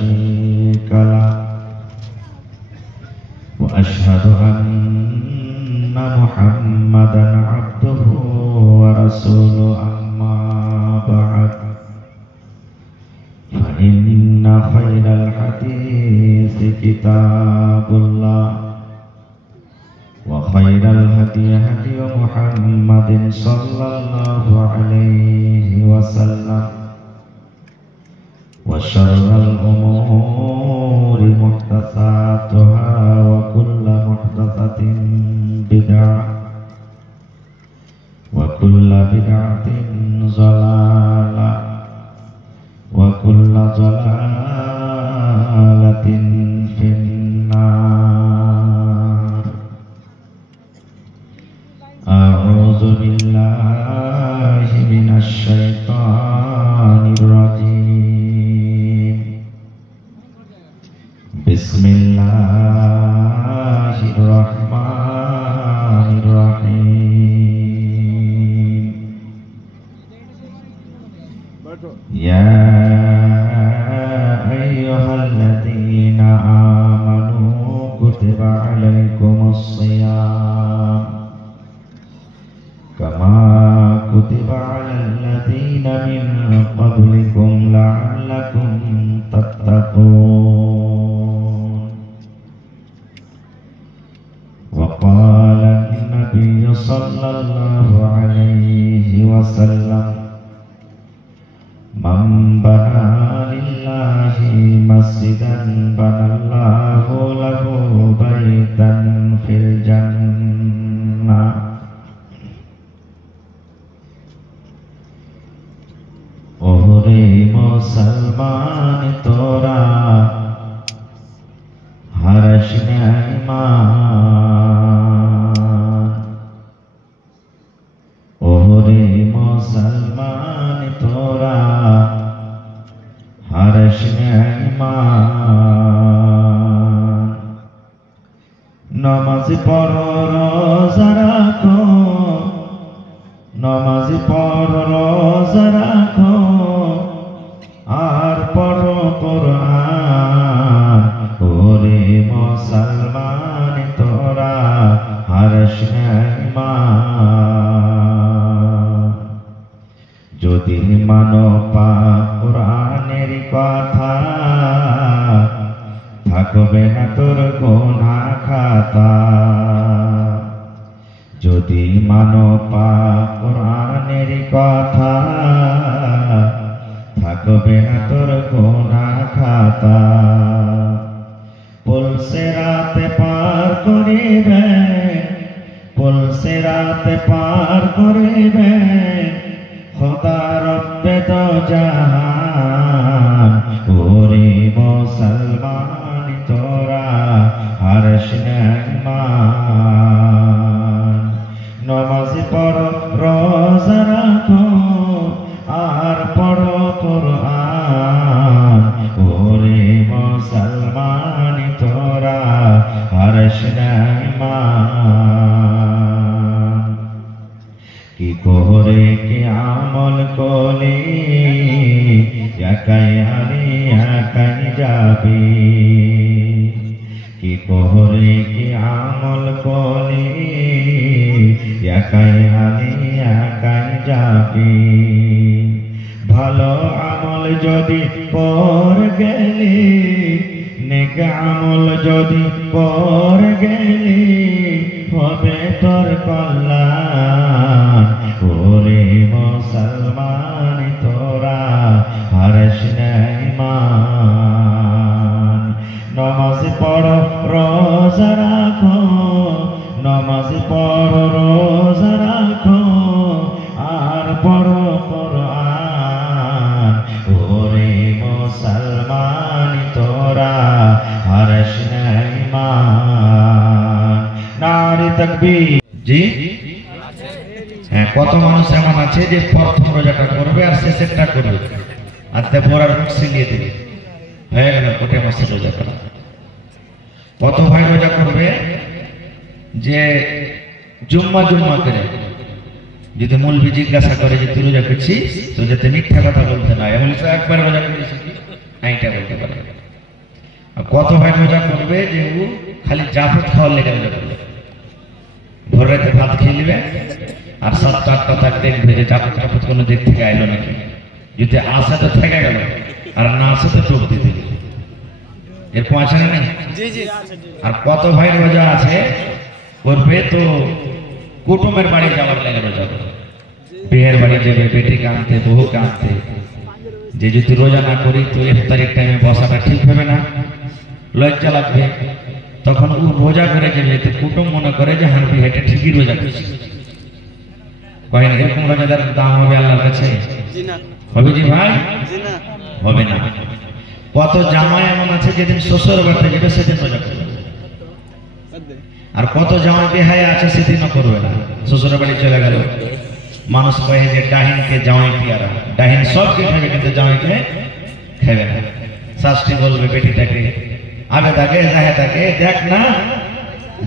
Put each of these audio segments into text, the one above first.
شريك له وأشهد أن محمدا عبده ورسوله أما بعد فإن خير الحديث كتاب الله وخير الهدي هدي محمد صلى الله عليه وسلم وشر الأمور محدثاتها وكل محدثة بدعة وكل بدعة ضلالة وكل ضلالة في النار. أعوذ بالله من الشيطان الرجيم. بسم الله الرحمن الرحيم. يا أيها الذين آمنوا كتب عليكم الصيام كما كتب على الذين من قبلكم لعلكم تتقون. وقال النبي صلى الله عليه وسلم من بنى لله مسجدا بنى الله له بيتا في الجنة. ওরে মুসলমান তোরা হারিস না ঈমান। ওরে মুসলমান তোরা হারিস না ঈমান। নামাজ পড়ো রোজা রাখো, নামাজ পড়ো রোজা রাখো, আর পড়ো কোরআন। ওরে মুসলমান তোরা হারিস না ঈমান। যদি মানো পাক কোরআনের কথা, থাকবে না তোর গুনাহ খাতা। যদি মানো পাক কোরআনের কথা, থাকবে না তোর গুনাহ খাতা। পুলসে রাতে পার করিবে, পুলসে রাতে পার করিবে খোদা রব্বে দো জাহান। ওরে মুসলমান তোরা হারিস না ঈমান। নামাজ পড়ো রোজা রাখো, আর পড়ো কোরআন। ওরে মুসলমান তোরা হারিস না ঈমান। কি করে কি আমল করলি একাই হারি একাই যাবি। কি করে কি আমল করলি একাই হারি একাই যাবি। ভালো আমল যদি পর গেলি, নেক আমল যদি পর গেলি, হবে তোর কল্যাণ। ওরে মুসলমান তোরা হারিস না ঈমান। নামাজ পড়ো রোজা রাখো, নামাজ পড়ো রোজা রাখো, আর পড়ো কোরআন। ওরে মুসলমান তোরা হারিস না ঈমান। নারে তাকবীর। জি হ্যাঁ, কত মানুষ এমন আছে যে প্রথম রোজাটা করবে আর শেষেরটা করবে, আর দেবরার মুখ সিলিয়ে দেবে, হয়ে গেল কোটে মাসে রোজা করা। কত ভাই রোজা করবে যে জুম্মা জুম্মা করে, যদি মৌলবি জিজ্ঞাসা করে যে তুই রোজা করছিস, তো যাতে মিথ্যা কথা বলতে না, এমন একবার রোজা করেছি এইটা বলতে পারে। কত ভাই রোজা করবে যে ও খালি জাফত খাওয়ার লেগে রোজা করবে, ভোর রাতে ভাত খেয়ে নেবে আর 7টা-8টা তাক দেখবে যে জাফত টাফত কোনো দিক থেকে আইলো নাকি, যদি আসে তো থেকে গেল আর না আসে তো টোপ দিয়ে দিল, এর পয়সা নেই। আর কত ভাই রোজা আছে করবে তো কুটুমের বাড়ি যাওয়ার লেগে রোজা করবে, বিয়ের বাড়ি যাবে, বেটি কাঁদতে, বহু কাঁদতে, যে যদি রোজা না করি তো ইফতারের টাইমে বসাটা ঠিক হবে না, লজ্জা লাগবে, তখন ও রোজা করে যাবে, তো কুটুম মনে করে যে হাঁড়ি হেঁটে ঠিকই রোজা করছে। কয়েন এরকম রোজাদার দাম হবে আল্লাহর কাছে? হবে জি ভাই? হবে না। কত জামাই এমন আছে যেদিন শ্বশুর বাড়িতে যাবে সেদিন রোজা করবে, আর কত জামাই বেহায়া আছে সেদিনও করবে না। শ্বশুর বাড়ি চলে গেল, মানুষ কয়ে যে ডাহিনকে জামাই পিয়ারা, ডাহিন সবকে খাবে কিন্তু জামাইকে খাবে না। শাস্তি বলবে বেটিটাকে, আগে তাকে যাহে তাকে দেখ না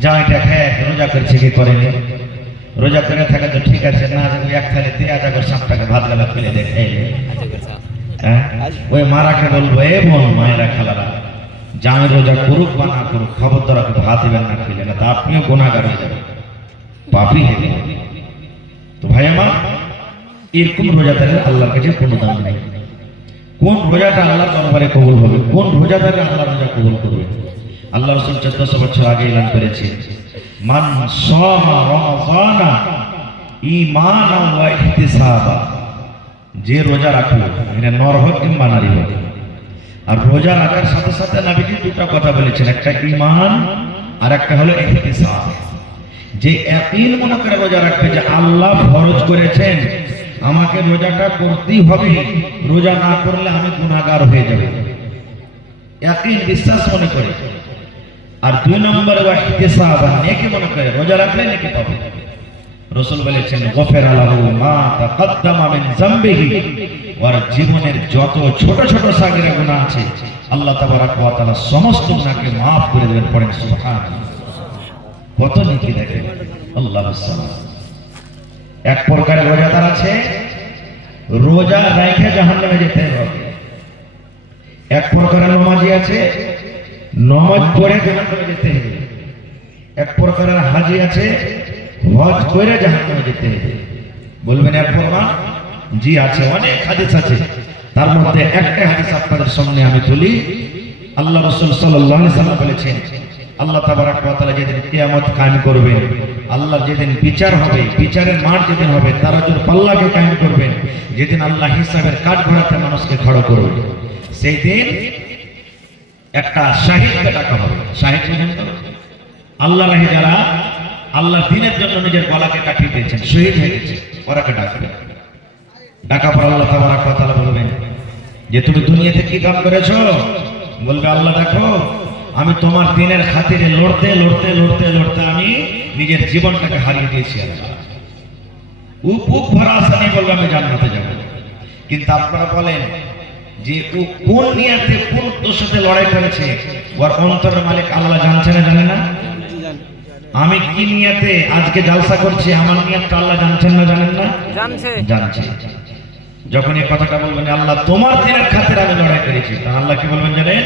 জামাইটা খায় রোজা করছে কি করেনি, রোজা করে থাকে তো ঠিক আছে, না এক থালে দিয়ে আজা করে 7 টাকা ভাত গালা ফেলে দেখে ওই মারাকে বলবো এ বোন মায়েরা খালারা জামাই রোজা করুক বা না করুক খবরদার আপনি ভাত দেবেন না খেলে না, তা আপনিও গুনাহগার হয়ে যাবেন, পাপী হয়ে যাবেন। তো ভাই আমার এরকম রোজাদারের আল্লাহর কাছে কোনো দাম নেই। কোন রোজাটা আল্লাহর দরবারে কবুল হবে, কোন রোজাদারে আল্লাহ রোজা কবুল করবে? আল্লাহ রাসূল 1400 বছর আগে এলান করেছে, মান সামা রমাযানা ঈমানান ওয়া ইহতিসাবা, যে রোজা রাখবে এটা নর হোক কিংবা নারী হোক। আর রোজা রাখার সাথে সাথে নবীজি দুটো কথা বলেছেন, একটা ঈমান আর একটা হলো ইহতিসাব। যে ইয়াকিন মনে করে রোজা রাখবে যে আল্লাহ ফরজ করেছেন আমাকে রোজাটা করতেই হবে, রোজা না করলে আমি গুনাহগার হয়ে যাব, ইয়াকিন বিশ্বাস মনে করে। আর 2 নম্বরে ইহতিসাব, নেকি মনে করে রোজা রাখলে নেকি পাবে। রাসূল বলেছেন গফিরা লাহু মা তাকদ্দামা মিন যামবিহি, ওর জীবনের যত ছোট ছোট সাগিরা গুনাহ আছে আল্লাহ তাবারক ওয়া তাআলা সমস্ত গুনাহকে maaf করে দেবেন। পড়েন সুবহানাল্লাহ, কত নেকি দেখেন আল্লাহর সালাম। এক প্রকারের রোজাদার আছে রোজা রেখে জাহান্নামে যেতে হবে, এক প্রকারের নামাজি আছে নামাজ পড়ে জাহান্নামে যেতে হবে, এক প্রকারের হাজী আছে হজ করে জাহান্নামে যেতে হবে। বলবেন এক প্রকার? জি আছে, অনেক হাদিস আছে, তার মধ্যে একটা হাদিস আপনাদের সামনে আমি তুলি। আল্লাহ রাসূল সাল্লাল্লাহু আলাইহি ওয়াসাল্লাম বলেছেন আল্লাহ তাবারক ওয়া তাআলা যেদিন কিয়ামত কায়েম করবেন, আল্লাহর যেদিন বিচার হবে, বিচারের মাঠ যেদিন হবে, তারাজুর পাল্লাকে কায়েম করবেন, যেদিন আল্লাহ হিসাবের কাঠগড়াতে মানুষকে খড়ো করবে, সেই দিন একটা শাহিদকে ডাকা হবে। শাহিদ বুঝেন তো? আল্লাহ রাহে যারা আল্লাহর দ্বীনের জন্য নিজের গলাকে কাটিয়ে দিয়েছেন, শহীদ হয়ে গেছে, ওরাকে ডাকবে। ডাকা পর আল্লাহ তাবারক ওয়া তাআলা বলবেন যে তুমি দুনিয়াতে কি কাজ করেছো? বলবে আল্লাহ দেখো আমি তোমার দ্বীনের খাতিরে লড়তে লড়তে লড়তে লড়তে আমি নিজের জীবনটাকে হারিয়ে দিয়েছি। ও বুক ভরা আশা নিয়ে বলবে আমি জান্নাতে যাব। কিন্তু আপনারা বলেন যে ও কোন নিয়তে কোন উদ্দেশ্যে লড়াই করেছে, ওর অন্তরের মালিক আল্লাহ জানছে না জানে না? আমি কি নিয়তে আজকে জালসা করছি আমার নিয়তটা আল্লাহ জানছেন না জানেন না? জানছে। যখন এই কথাটা বলবেন আল্লাহ তোমার দ্বীনের খাতিরে আমি লড়াই করেছি, তা আল্লাহ কি বলবেন জানেন?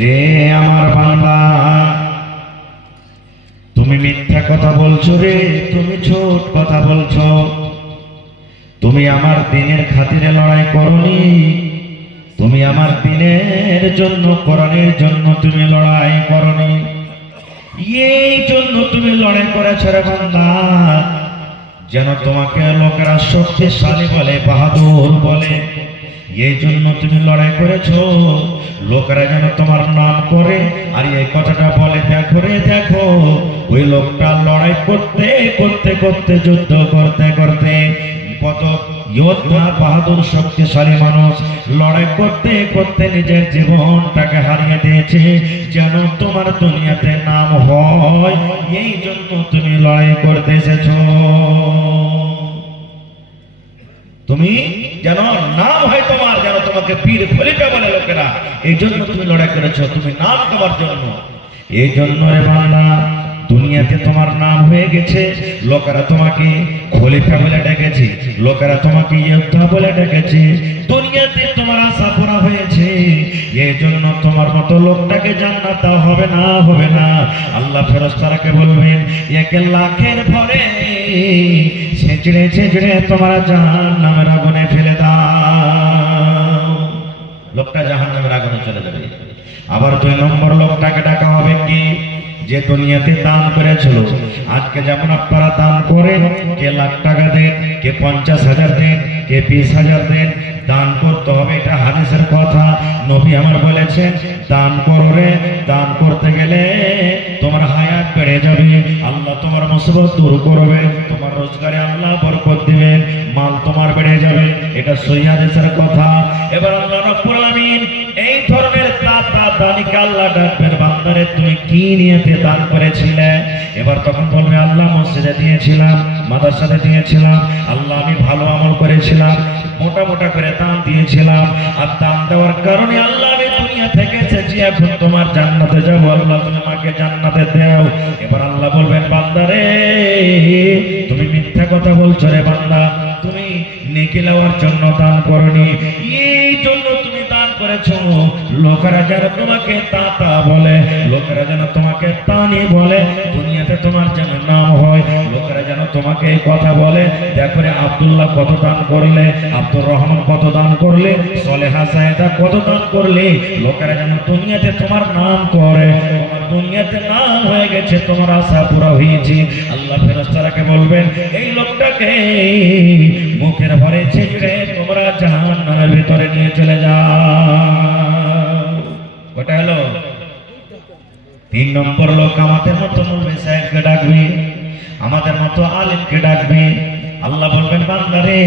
রে আমার বান্দা তুমি মিথ্যা কথা বলছো রে, তুমি ছোট কথা বলছো, তুমি আমার দ্বীনের খাতিরে লড়াই করনি, তুমি আমার দ্বীনের জন্য কোরআনের জন্য তুমি লড়াই করনি, এই জন্য তুমি লড়াই করেছো রে বান্দা, যেন তোমাকে লোকেরা শক্তিশালী বলে, বাহাদুর বলে, এই জন্য তুমি লড়াই করেছো, লোকেরা যেন তোমার নাম করে আর এই কথাটা বলে দেখো রে দেখো ওই লোকটা লড়াই করতে করতে করতে যুদ্ধ করতে করতে কত যোদ্ধা বাহাদুর শক্তিশালী মানুষ লড়াই করতে করতে নিজের জীবনটাকে হারিয়ে দিয়েছে, যেন তোমার দুনিয়াতে নাম হয়, এই জন্য তুমি লড়াই করতে এসেছো, তুমি যেন নাম হয় তোমার, যেন তোমাকে পীর খলিফা বলে লোকেরা, এই জন্য তুমি লড়াই করেছো, তুমি নাম তোমার জন্য। এই জন্য রে বান্দা দুনিয়াতে তোমার নাম হয়ে গেছে, লোকেরা তোমাকে খলিফা বলে ডেকেছে, লোকেরা তোমাকে যোদ্ধা বলে ডেকেছে, দুনিয়াতে তোমার আশা পুরা হয়েছে, এই জন্য তোমার লোকটাকে জান্নাত দেওয়া হবে না, হবে না। আল্লাহ ফেরেশতাকে বলবেন 1 লাখের পরে ছেঁচড়ে ছেঁচড়ে তোমরা জাহান্নামের আগুনে ফেলে দাও। লোকটা জাহান্নামের আগুনে চলে যাবে। আবার 2 নম্বর লোকটাকে ডাকা হবে কি, যে দুনিয়াতে দান করেছিল। আজকে যেমন আপনারা দান করেন, কে লাখ টাকা দেন, কে 50,000 দেন, কে 20,000 দেন, দান করতে হবে, এটা হাদিসের কথা। নবী আমার বলেছেন দান করবে, দান করতে গেলে তোমার হায়াত বেড়ে যাবে, আল্লাহ তোমার মুসিবত দূর করবে, তোমার রোজগারে আল্লাহ বরকত দিবেন, মাল তোমার বেড়ে যাবে, এটা সহিহ হাদিসের কথা। এবার আল্লাহ রাব্বুল আলামিন এই ধরনের দানিকে আল্লাহ ডাকবেন, বান্দারে তুমি কি নিয়তে দান করেছিলে? এবার তখন বলবে আল্লাহ মসজিদে দিয়েছিলাম, মাদ্রাসাতে দিয়েছিলাম, আল্লাহ আমি ভালো আমল করেছিলাম, মোটা মোটা করে দান দিয়েছিলাম, আর দান দেওয়ার কারণে আল্লাহ আমি দুনিয়া থেকে এসেছি, এখন তোমার জান্নাতে যাবো, আল্লাহ তুমি আমাকে জান্নাতে দাও। এবার আল্লাহ বলবেন বান্দারে তুমি মিথ্যা কথা বলছো রে বান্দা, তুমি নেকি লওয়ার জন্য দান করনি, এই জন্য তুমি দান করেছো। লোকেরা যেন তোমাকে তাতা বলে, লোকেরা যেন তোমাকে তানি বলে, দুনিয়াতে তোমার যেন নাম হয়, লোকেরা যেন তোমাকে এই কথা বলে, দেখো রে আব্দুল্লাহ কত দান করলে, আব্দুর রহমান কত দান করলে, সলেহা সাহেদা কত দান করলে, লোকেরা যেন দুনিয়াতে তোমার নাম করে, তোমার দুনিয়াতে নাম হয়ে গেছে, তোমার আশা পুরা হয়েছে। আল্লাহ ফেরেশতাকে বলবেন এই লোকটাকে মুখের ভরে ছেড়ে তোমরা জাহান্নামের ভিতরে নিয়ে চলে যাও। ওটা হলো 3 নম্বর লোক। আমাদের মতো মৌলভী সাহেবকে ডাকবে, আমাদের মতো আলেমকে ডাকবে। আল্লাহ বলবেন বান্দারে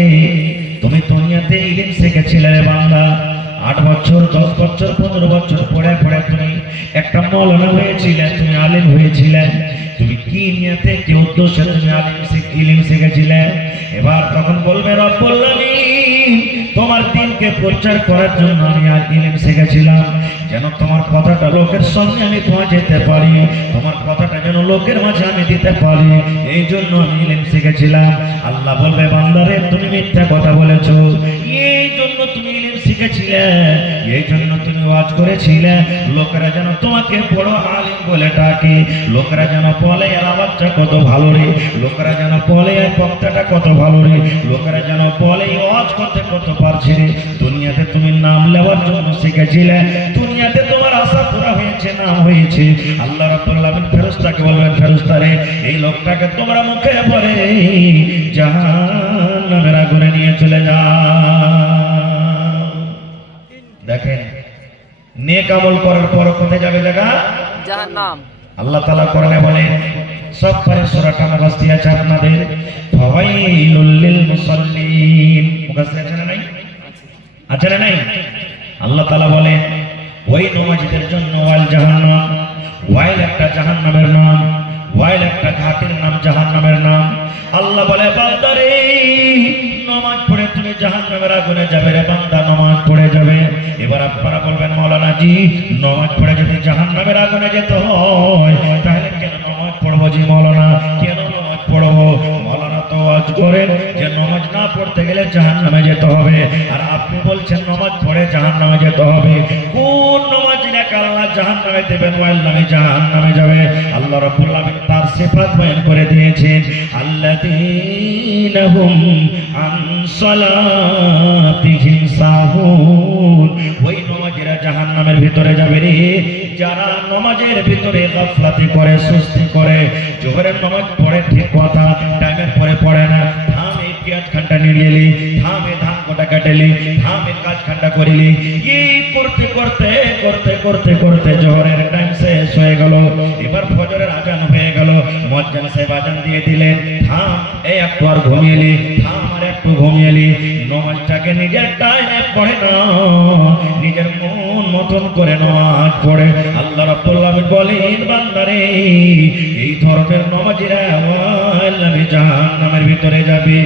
তুমি দুনিয়াতে ইলম শিখেছিলে রে বান্দা, 8 বছর 10 বছর 15 বছর পড়ে পড়ে তুমি একটা মৌলানা হয়েছিলে, তুমি আলেম হয়েছিলে, তুমি কি নিয়তে কি উদ্দেশ্যে তুমি ইলম শিখেছিলে? এবার তখন বলবে রব্বুল আলামিন তোমার দ্বীনকে প্রচার করার জন্য আমি আর ইলম শিখেছিলাম, যেন তোমার কথাটা লোকের সামনে আমি পৌঁছাতে পারি, তোমার কথাটা যেন লোকের মাঝে আমি দিতে পারি, এই জন্য আমি ইলম শিখেছিলাম। আল্লাহ বলবে বান্দারে তুমি মিথ্যা কথা বলেছো, এই জন্য তুমি ইলম শিখেছিলে, এই জন্য তুমি ওয়াজ করেছিলে, লোকেরা যেন তোমাকে বড় আলেম বলে ডাকে, লোকেরা যেন বলে এর আওয়াজটা কত ভালো রে, লোকেরা যেন বলে এর বক্তাটা কত ভালো রে, লোকেরা যেন বলে ওয়াজ করতে কত পারছে রে। দুনিয়াতে তুমি নাম নেওয়ার জন্য শিখেছিলে, দুনিয়াতে তোমার আশা পুরা হয়েছে, নাম হয়েছে। আল্লাহ রাব্বুল আলামিন ফেরেশতাকে বলবেন ফেরেশতারে এই লোকটাকে তোমরা মুখে পড়ে জাহান্নামের আগুনে নিয়ে চলে যাও। দেখেন নেক আমল করার পর কোথায় যাবে? জায়গা জাহান্নাম। আল্লাহ তাআলা কোরআনে বলেন, সব পরে সূরাটা মুখস্থ আছে আপনাদের, ফাওয়াইলুল লিল মুসাল্লিন, মুখস্থ আছে না নাই? আছে না নাই? আল্লাহ তাআলা বলেন ওই নামাজীদের জন্য ওয়াইল জাহান্নাম, ওয়াইল একটা জাহান্নামের নাম, ওয়াইল একটা ঘাটের নাম, জাহান্নামের নাম। আল্লাহ বলে বান্দারে নামাজ পড়ে তুমি জাহান্নামের আগুনে যাবে রে বান্দা, নামাজ পড়ে যাবে। এবার আপনারা বলবেন মাওলানা জি নামাজ পড়ে যদি জাহান্নামের আগুনে যেতে হয় তাহলে কেন নামাজ পড়বো জি মাওলানা, কেন নামাজ পড়বো? মাওলানা তো ওয়াজ করেন যে নামাজ না পড়তে গেলে জাহান্নামে যেতে হবে, আর আপনি বলছেন নামাজ পড়ে জাহান্নামে যেতে হবে। কোন নামাজিটাকে আল্লাহ জাহান্নামে দেবেন? ওয়াইল্লাহি জাহান্নামে যাবে। আল্লাহ রাব্বুল আলামিন তার সিফাত বয়ান করে দিয়েছেন, আল্লাযীনা হুম আন সালাতিহিম সাহুন, ওই নামাজীরা জাহান্নামের ভিতরে যাবে রে যারা নামাজের ভিতরে গাফলাতি করে, সুস্তি করে। জোহরের নামাজ পড়ে ঠিক কথা, টাইমের পরে পড়ে না, থামে পেঁয়াজ খান্ডা নিড়িয়েলি, থামে ধান কোটা কাটেলি, থামে কাজ খান্ডা করিলি, এই করতে করতে করতে করতে করতে জোহরের টাইম শেষ হয়ে গেল। এবার ফজরের আজান হয়ে গেল, মুয়াজ্জিন সাহেব আজান দিয়ে দিলেন, থাম এই একটু আর ঘুমিয়েলি, থাম আর একটু ঘুমিয়েলি। নামাজটাকে নিজের টাইমে পড়ে না, নিজের মন মতন করে নামাজ পড়ে। আল্লাহ রাব্বুল আলামিন বলেন বান্দারে এই ধরনের নামাজীরা আল্লাহ জাহান্নামের ভিতরে যাবে।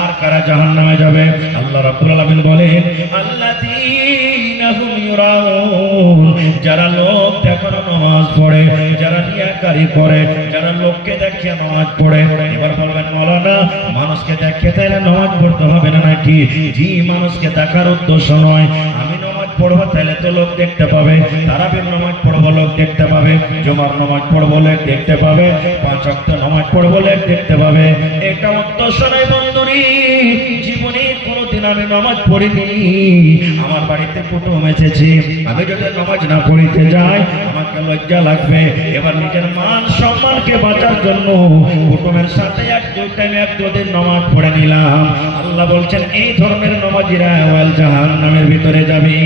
আর কারা জাহান্নামে যাবে? আল্লাহ রাব্বুল আলামিন বলেন আল্লাযীনা হুম ইউরাউন, যারা লোক দেখানো নামাজ পড়ে, যারা রিয়াকারি করে, যারা লোককে দেখিয়ে নামাজ পড়ে। এবার বলবেন মাওলানা মানুষকে দেখিয়ে তাইলে নামাজ পড়তে হবে না নাকি? জি, মানুষকে দেখার উদ্দেশ্য নয়, আমি নামাজ পড়বো তাহলে তো লোক দেখতে পাবে, তারাবির নামাজ পড়বো লোক দেখতে পাবে, জুমার নামাজ পড়বো লোক দেখতে পাবে, 5 ওয়াক্ত নামাজ পড়বো লোক দেখতে পাবে। এটা উদ্দেশ্য নয় বন্ধুরি, জীবনে কোনোদিন আমি নামাজ পড়িনি, আমার বাড়িতে কুটুম এসেছি, আমি যদি নামাজ না পড়িতে যাই আমাকে লজ্জা লাগবে। এবার নিজের মান সম্মানকে বাঁচার জন্য কুটুমের সাথে 1-2 টাইম 1-2 দিন নামাজ পড়ে নিলাম। আল্লাহ বলছেন এই ধরনের নামাজিরা ওয়াল জাহান্নামের ভিতরে যাবে,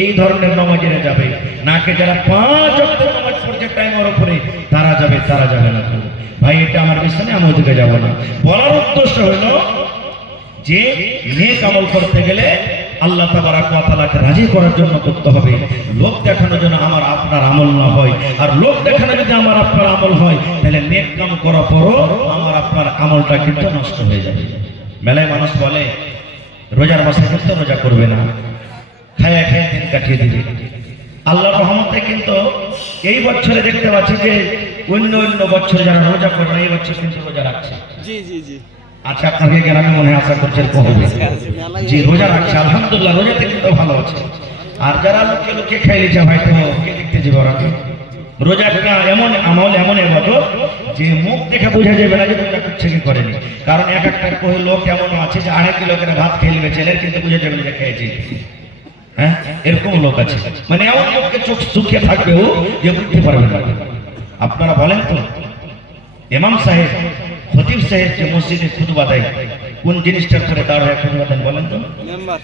এই ধরনের নামাজিরা যাবে। নাকে যারা 5 ওয়াক্ত নামাজ পড়ছে টাইমের উপরে তারা যাবে, তারা যাবে না। ভাই এটা আমার বিশ্বাস নেই, আমি ওদিকে যাব না। বলার উদ্দেশ্য হলো যে নেক আমল করতে গেলে আল্লাহ তাবারক ওয়া তাআলাকে রাজি করার জন্য করতে হবে। লোক দেখানোর জন্য আমার আপনার আমল না হয়, আর লোক দেখানো যদি আমার আপনার আমল হয় তাহলে নেক কাম করার পরও আমার আপনার আমলটা কিন্তু নষ্ট হয়ে যাবে। মেলায় মানুষ বলে রোজার মাসে কিন্তু রোজা করবে না, খায়া খেয়ে দিন কাটিয়ে দিবে। আল্লাহর রহমতে কিন্তু এই বছরে দেখতে পাচ্ছি যে অন্য অন্য বছরে যারা রোজা করে না এই বছর কিন্তু রোজা রাখছে। জি জি জি, আচ্ছা আপনাকে গ্রামে মনে আশা করছেন কবে জি রোজা রাখছে, আলহামদুলিল্লাহ রোজাতে কিন্তু ভালো আছে। আর যারা লোকে লোকে খাইলে যা ভাই তো কে দেখতে যাবে ওরা? রোজা এমন আমল, এমন ইবাদত যে মুখ দেখে বোঝা যাবে না যে রোজা করছে কি করেনি। কারণ এক একটা কই লোক এমন আছে যে 2.5 কিলো করে ভাত খেলবে ছেলের, কিন্তু বুঝে যাবে না খেয়েছে। হ্যাঁ, এরকম লোক আছে, মানে এমন লোককে চোখ চুকিয়ে থাকবে ও যে বুঝতে পারবে না। আপনারা বলেন তো ইমাম সাহেব খতিব সাহেব যে মসজিদে খুতবা দেয় কোন জিনিসটার করে দাঁড়ায় খুতবা দেন বলেন তো? মেম্বার।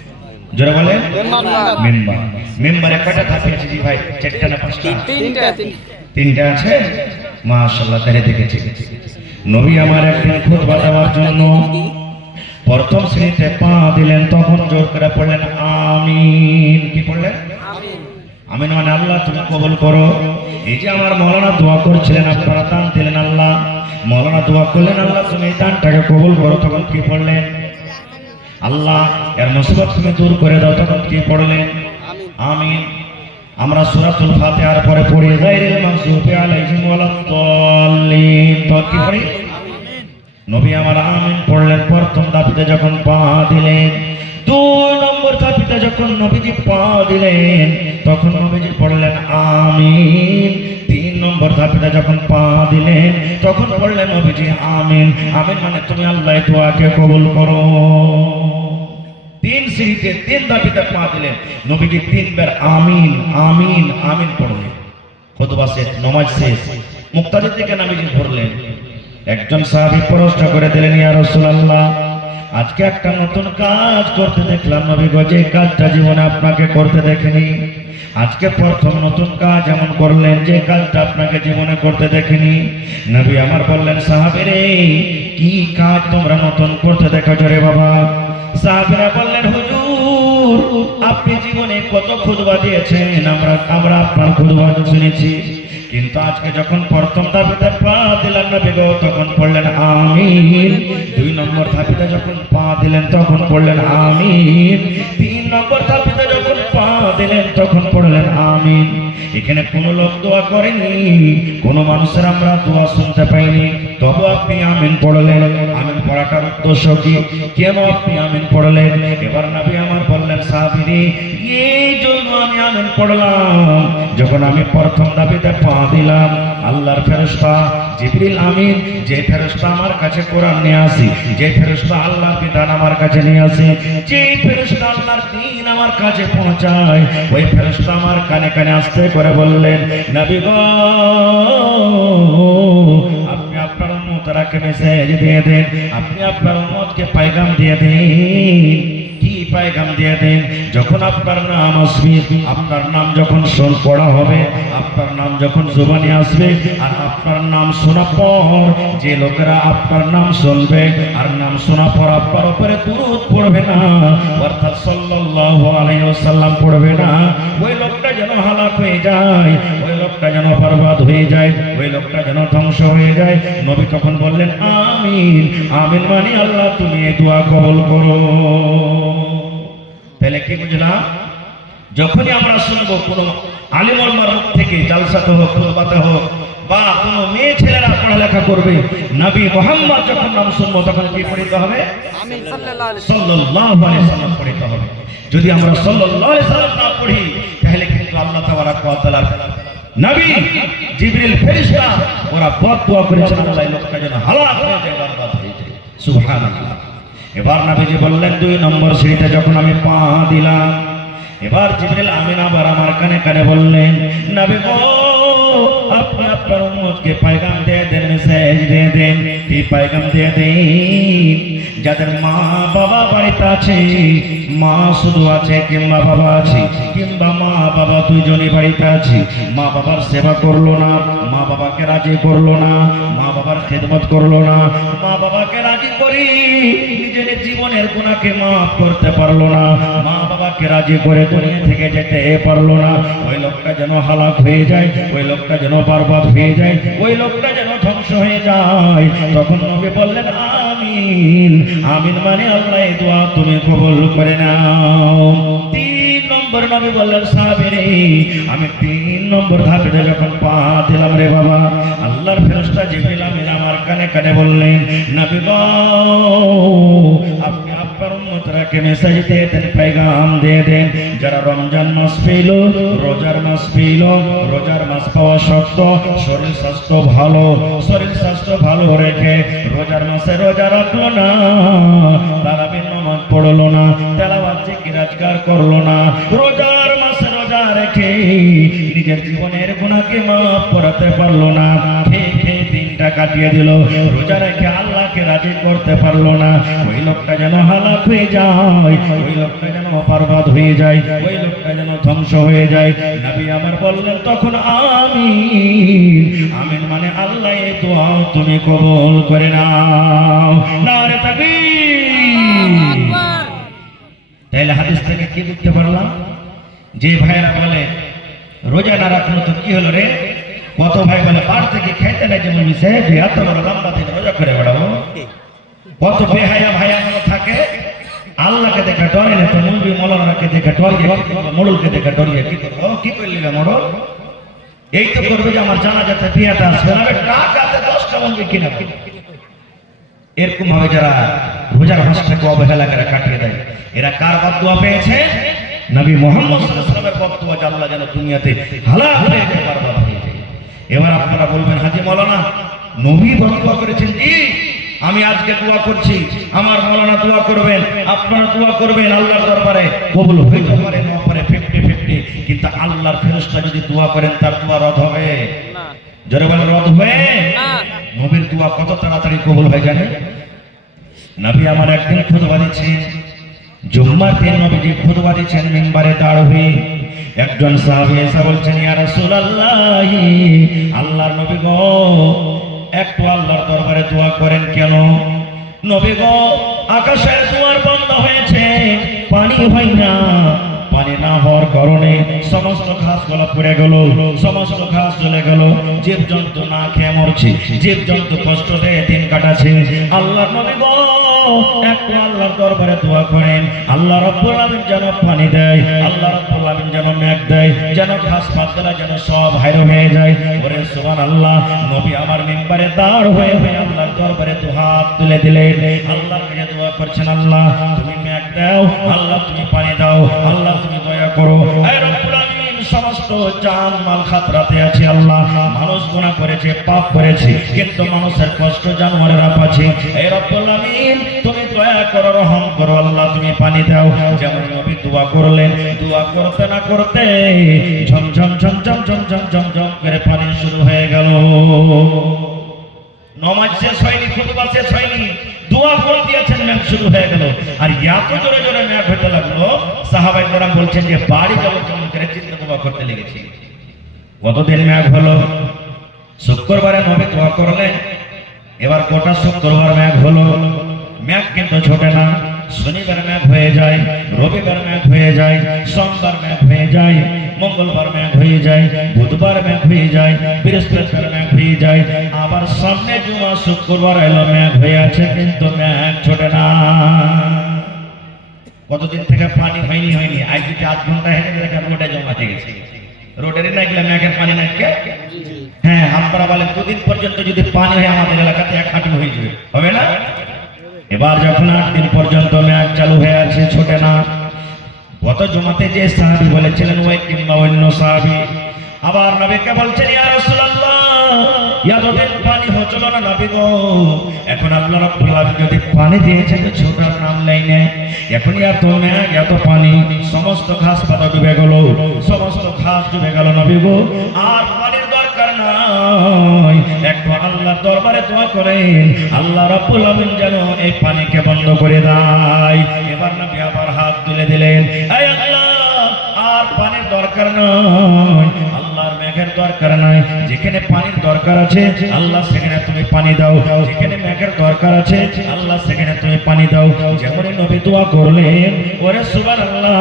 জোরে বলেন মেম্বার। মেম্বারে কয়টা ধাপে আছে জি ভাই? 4টা না 5টা? 3টা আছে। মাশাআল্লাহ, তারে দেখেছি। নবী আমার একদিন খুতবা দেওয়ার জন্য প্রথম শ্রেণীতে পা দিলেন, তখন জোর করে পড়লেন আমিন। কি পড়লেন? আমিন মানে আল্লাহ তুমি কবুল করো। এই যে আমার মৌলানা দোয়া করছিলেন, আপনারা দান দিলেন, আল্লাহ মৌলানা দোয়া করলেন আল্লাহ তুমি এই দানটাকে কবুল করো, তখন কি পড়লেন? আল্লাহ এর মুসিবত তুমি দূর করে দাও, তখন কি পড়লেন? আমিন। আমরা সূরাতুল ফাতিহার পরে পড়ি গায়রিল মাগযুবি আলাইহিম ওয়ালাদ-দাল্লিন, তো কি পড়ি? নবী আমার আমিন পড়লেন প্রথম ধাপে যখন পা দিলেন। 2 নম্বর ধাপে যখন নবীজি পা দিলেন তখন নবীজি পড়লেন আমিন। 3 নম্বর ধাপে যখন পা দিলেন তখন পড়লেন নবীজি আমিন। আমিন মানে তুমি আল্লাহ দোয়াকে কবুল করো। 3 সিঁড়িতে 3 ধাপে পা দিলেন নবীজি 3 বার আমিন আমিন আমিন পড়লেন। খুতবা শেষ, নামাজ শেষ, মুক্তাদির দিকে নবীজি ধরলেন। একজন সাহাবী প্রশ্ন করে দিলেন ইয়া রাসূলুল্লাহ আজকে একটা নতুন কাজ করতে দেখলাম নবী গো, যে কাজটা জীবনে আপনাকে করতে দেখিনি। আজকে প্রথম নতুন কাজ এমন করলেন যে কাজটা আপনাকে জীবনে করতে দেখিনি। নবী আমার বললেন সাহাবীরে কি কাজ তোমরা নতুন করতে দেখেছো রে বাবা? সাহাবীরা বললেন হুজুর আপনি জীবনে কত খুতবা দিয়েছেন, আমরা আপনার খুতবা শুনেছি, কিন্তু আজকে যখন প্রথম ধাপে পা দিলেন নবী গো তখন পড়লেন আমিন। 2 নম্বর ধাপে যখন পা দিলেন তখন পড়লেন আমিন। 3 নম্বর ধাপে যখন পা দিলেন তখন পড়লেন আমিন। এখানে কোন লোক দোয়া করেনি, কোন মানুষের আমরা দোয়া শুনতে পাইনি, তবু আপনি আমিন পড়লেন। আমিন পড়াটার উদ্দেশ্য কি? কেন আপনি আমিন পড়লেন? এবার নবী আমার বললেন সাহাবীরে এই জন্য আমি আমিন পড়লাম, যখন আমি প্রথম ধাপে পা দিলাম আল্লাহর ফেরেশতা জিবরিল আমিন, যে ফেরেশতা আমার কাছে কোরআন নিয়ে আসে, যে ফেরেশতা আল্লাহর বিধান আমার কাছে নিয়ে আসে, যে ফেরেশতা আল্লাহর দ্বীন আমার কাছে পৌঁছায়, ওই ফেরেশতা আমার কানে কানে আস্তে করে বললেন নবী গো আপনি আপনার উম্মতকে মেসেজ দিয়ে দেন, আপনি আপনার উম্মতকে পয়গাম দিয়ে দেন। কি পয়গাম দিয়ে দেন? যখন আপনার নাম আসবে, আপনার নাম যখন পড়া হবে, আপনার নাম যখন জবানে আসবে, আর আপনার নাম শোনা পর যে লোকেরা আপনার নাম শুনবে আর নাম শোনা পর আপনার উপরে দুরূদ পড়বে না, অর্থাৎ সাল্লাল্লাহু আলাইহি ওয়াসাল্লাম পড়বে না, ওই লোকটা যেন হালাক হয়ে যায়, ওই লোকটা যেন বরবাদ হয়ে যায়, ওই লোকটা যেন ধ্বংস হয়ে যায়। নবী তখন বললেন আমিন। আমিন মানে আল্লাহ তুমি এই দোয়া কবুল করো। তাহলে কি বুঝলাম? যখনই আমরা শুনবো কোনো আলিম ওলামার মুখ থেকে, জালসাতে হোক, খুতবাতে হোক, বা কোনো মেয়ে ছেলেরা পড়ালেখা করবে, নবী মুহাম্মদ যখন নাম শুনবো তখন কি পড়তে হবে? আমিন সাল্লাল্লাহু আলাইহি ওয়াসাল্লাম পড়তে হবে। যদি আমরা সাল্লাল্লাহু আলাইহি ওয়াসাল্লাম না পড়ি তাহলে কিন্তু আল্লাহ তাবারাক ওয়া তাআলা নবী জিবরিল ফেরেশতা ওরা বদদুয়া করেছেন আল্লাহ এই লোকটা যেন হালাক হয়ে যায়, বরবাদ হয়ে যায়। সুবহানাল্লাহ। এবার নবীজি বললেন 2 নম্বর সিঁড়িতে যখন আমি পা দিলাম, এবার জিবরিল আমিন আবার আমার কানে কানে বললেন, নবী গো আপনি আপনার উম্মতকে পয়গাম দিয়ে দেন, মেসেজ দিয়ে দেন, এই পয়গাম দিয়ে দেন যাদের মা বাবা বাড়িতে আছে, মা শুধু আছে কিংবা বাবা আছে, কিংবা মা বাবা দুইজনই বাড়িতে আছে, মা বাবার সেবা করলো না, মা বাবাকে রাজি করলো না, মা বাবার খেদমত করলো না, মা বাবাকে রাজি করি নিজের জীবনের গুনাহকে মাফ করতে পারলো না, মা বাবাকে রাজি করে দুনিয়া থেকে যেতে পারলো না, ওই লোকটা যেন হালাক হয়ে যায়, ওই লোকটা যেন বরবাদ হয়ে যায়, ওই লোকটা যেন ধ্বংস হয়ে যায়। তখন নবী বললেন আমিন। আমিন মানে আল্লাহ এই দোয়া তুমি কবুল করে নাও। 3 নম্বর নবী বললেন সাহাবীরে আমি 3 নম্বর ধাপে যখন পা দিলাম রে বাবা, আল্লাহর ফেরেশতা জিবরিল আমিন আমার কানে কানে বললেন, নবী গো আপনি আপনার উম্মতকে মেসেজ দিয়ে দেন, পয়গাম দিয়ে দেন যারা রমজান মাস পেল, রোজার মাস পেল, রোজার মাস পাওয়া শক্ত, শরীর স্বাস্থ্য ভালো, শরীর স্বাস্থ্য ভালো রেখে রোজার মাসে রোজা রাখলো না, তারাবির নামাজ পড়লো না, তেলাওয়াত জিকির আজকার করলো না, রোজার মাসে রোজা রেখে নিজের জীবনের গুনাহকে মাফ করতে পারলো না, খেয়ে খেয়ে দিনটা কাটিয়ে দিল, রোজা রেখে আল্লাহকে রাজি করতে পারলো না, ওই লোকটা যেন হালাক হয়ে যায়, ওই লোকটা যেন বরবাদ হয়ে যায়, ওই লোকটা যেন ধ্বংস হয়ে যায়। নবী আমার বললেন তখন আমিন। আমিন মানে আল্লাহ এই দোয়া তুমি কবুল করে নাও। নারে তাকবীর। তাহলে হাদিস থেকে কি বুঝতে পারলাম? যে ভাইরা বলে রোজা না রাখলো তো কি হলো রে, কত ভাই বলে বার থেকে খেতে নাই যেমন মিশে যে এত বড় লম্বা দিন রোজা করে বেড়াবো, কত বেহায়া ভাইয়া থাকে আল্লাহকে দেখে ডরে না, তো মুলবি মৌলানাকে দেখে ডরিয়ে, মোড়লকে দেখে ডরিয়ে কি করবো, কি করলি রে মোড়ল, এই তো করবে যে আমার জানাজাতে বিয়েতে আসবে না, টাকাতে 10টা মন্দির কিনা। এরকম ভাবে যারা রোজার মাসটাকে অবহেলা করে কাটিয়ে দেয়, এরা কার বদদুয়া পেয়েছে? নবী মুহাম্মদ সাল্লাল্লাহু আলাইহি ওয়াসাল্লামের বদদুয়া, যে আল্লাহ যেন দুনিয়াতে হালাক হয়ে যায়, বরবাদ হয়ে যায়। এবার আপনারা বলবেন হাজী মাওলানা নবী বদদুয়া করেছেন, জি আমি আজকে দোয়া করছি, আমার মাওলানা দোয়া করবেন, আপনারা দোয়া করবেন, আল্লাহর দরবারে কবুল হইতে পারে না পারে 50-50, কিন্তু আল্লাহর ফেরেশতা যদি দোয়া করেন তার দোয়া রদ হবে না। জোরে বলেন রদ হবে না। নবীর দোয়া কত তাড়াতাড়ি কবুল হয়ে যায়। নবী আমার একদিন খুতবা দিচ্ছেন, জুম্মার দিন নবীজি খুতবা দিচ্ছেন, মিম্বারে দাঁড় হয়ে একজন সাহাবী এসে বলছেন, ইয়া রাসূলুল্লাহ আল্লাহর নবী গো একটু আল্লাহর দরবারে দোয়া করেন। কেন? নবী গো আকাশের দুয়ার বন্ধ হয়েছে, পানি হয় না, পানি না হওয়ার কারণে সমস্ত ঘাসগুলো পড়ে গেল, সমস্ত ঘাস চলে গেল, জীবজন্তু না খেয়ে মরছে, জীবজন্তু কষ্ট দিয়ে দিন কাটাচ্ছে। আল্লাহর নবী গো একটু আল্লাহর দরবারে দোয়া করেন, আল্লাহ রাব্বুল আলামিন যেন পানি দেয়, আল্লাহ রাব্বুল আলামিন যেন মেঘ দেয়, যেন ঘাস পাতলা যেন সব হাইরো হয়ে যায়। ওরে সুবহানাল্লাহ। নবী আমার মিম্বারে দাঁড় হয়ে আল্লাহর দরবারে দুহাত তুলে দিলেন, আল্লাহর কাছে দোয়া করছেন, আল্লাহ তুমি মেঘ দাও, আল্লাহ তুমি পানি দাও, আল্লাহ তুমি দয়া করো। হে রব্বুল আলামিন সমস্ত জান মাল খাতরাতে আছে, আল্লাহ মানুষ গুনাহ করেছে, পাপ করেছে, কিন্তু মানুষের কষ্ট জানোয়ারেরা পাচ্ছে। হে রব্বুল আলামিন তুমি দয়া করো, রহম করো, আল্লাহ তুমি পানি দাও। যেমন নবী দোয়া করলেন, দোয়া করতে না করতে ঝমঝম ঝমঝম ঝমঝম ঝমঝম করে পানি শুরু হয়ে গেল। নামাজ শেষ হয়নি, খুতবা শেষ হয়নি, দোয়া করে দিয়েছেন, মেঘ শুরু হয়ে গেল। আর এত জোরে জোরে মেঘ হতে লাগলো, সাহাবায়ে কেরাম বলছেন যে বাড়ি যাবো কেমন করে চিন্তা দোয়া করতে লেগেছে। কতদিন মেঘ হলো? শুক্রবারে নবী দোয়া করলেন, এবার গোটা শুক্রবার মেঘ হলো, মেঘ কিন্তু ছোটে না। শনিবার মেঘ হয়ে যায়, রবিবার মেঘ হয়ে যায়, সোমবার মেঘ হয়ে যায়, মঙ্গলবার মেঘ হয়ে যায়, বুধবার মেঘ হয়ে যায়, বৃহস্পতিবার মেঘ হয়ে যায়, আবার সামনে জুমা শুক্রবার এলো, মেঘ হয়ে আছে কিন্তু মেঘ ছোটে না। কতদিন থেকে পানি হয়নি, আজ যদি 8 ঘন্টা হেঁটে দেখে রোডে জমা হয়ে গেছে। রোডের না গেলে মেঘের পানি নাকি? হ্যাঁ, আপনারা বলেন দুদিন পর্যন্ত যদি পানি হয় আমাদের এলাকাতে এক হাঁটু হয়ে যাবে, হবে না? এবার যখন 8 দিন পর্যন্ত মেঘ চালু হয়ে আছে, ছোটে না। গত জুমাতে যে সাহাবী বলেছিলেন ওই কিংবা অন্য সাহাবী আবার নবীকে বলছেন, ইয়া রাসূলুল্লাহ, এতদিন পানি হচ্ছিল না নবী গো, এখন আল্লাহ রাব্বুল আলামিন যদি পানি দিয়েছেন ছোটার নাম নেই না, এখন এত মেঘ এত পানি, সমস্ত ঘাস পাতা ডুবে গেল, সমস্ত ঘাস ডুবে গেল নবী গো, আর পানির দরকার নাই, একটু আল্লাহর দরবারে দোয়া করেন আল্লাহ রাব্বুল আলামিন যেন এই পানিকে বন্ধ করে দেয়। এবার নবী আবার হাত তুলে দিলেন, হে আল্লাহ, আর পানির দরকার নাই, আল্লাহর মেঘের দরকার নাই, যেখানে পানির দরকার আছে আল্লাহ সেখানে তুমি পানি দাও, যেখানে মেঘের দরকার আছে আল্লাহ সেখানে তুমি পানি দাও। যেমন নবী দোয়া করলেন, ওরে সুবহানাল্লাহ,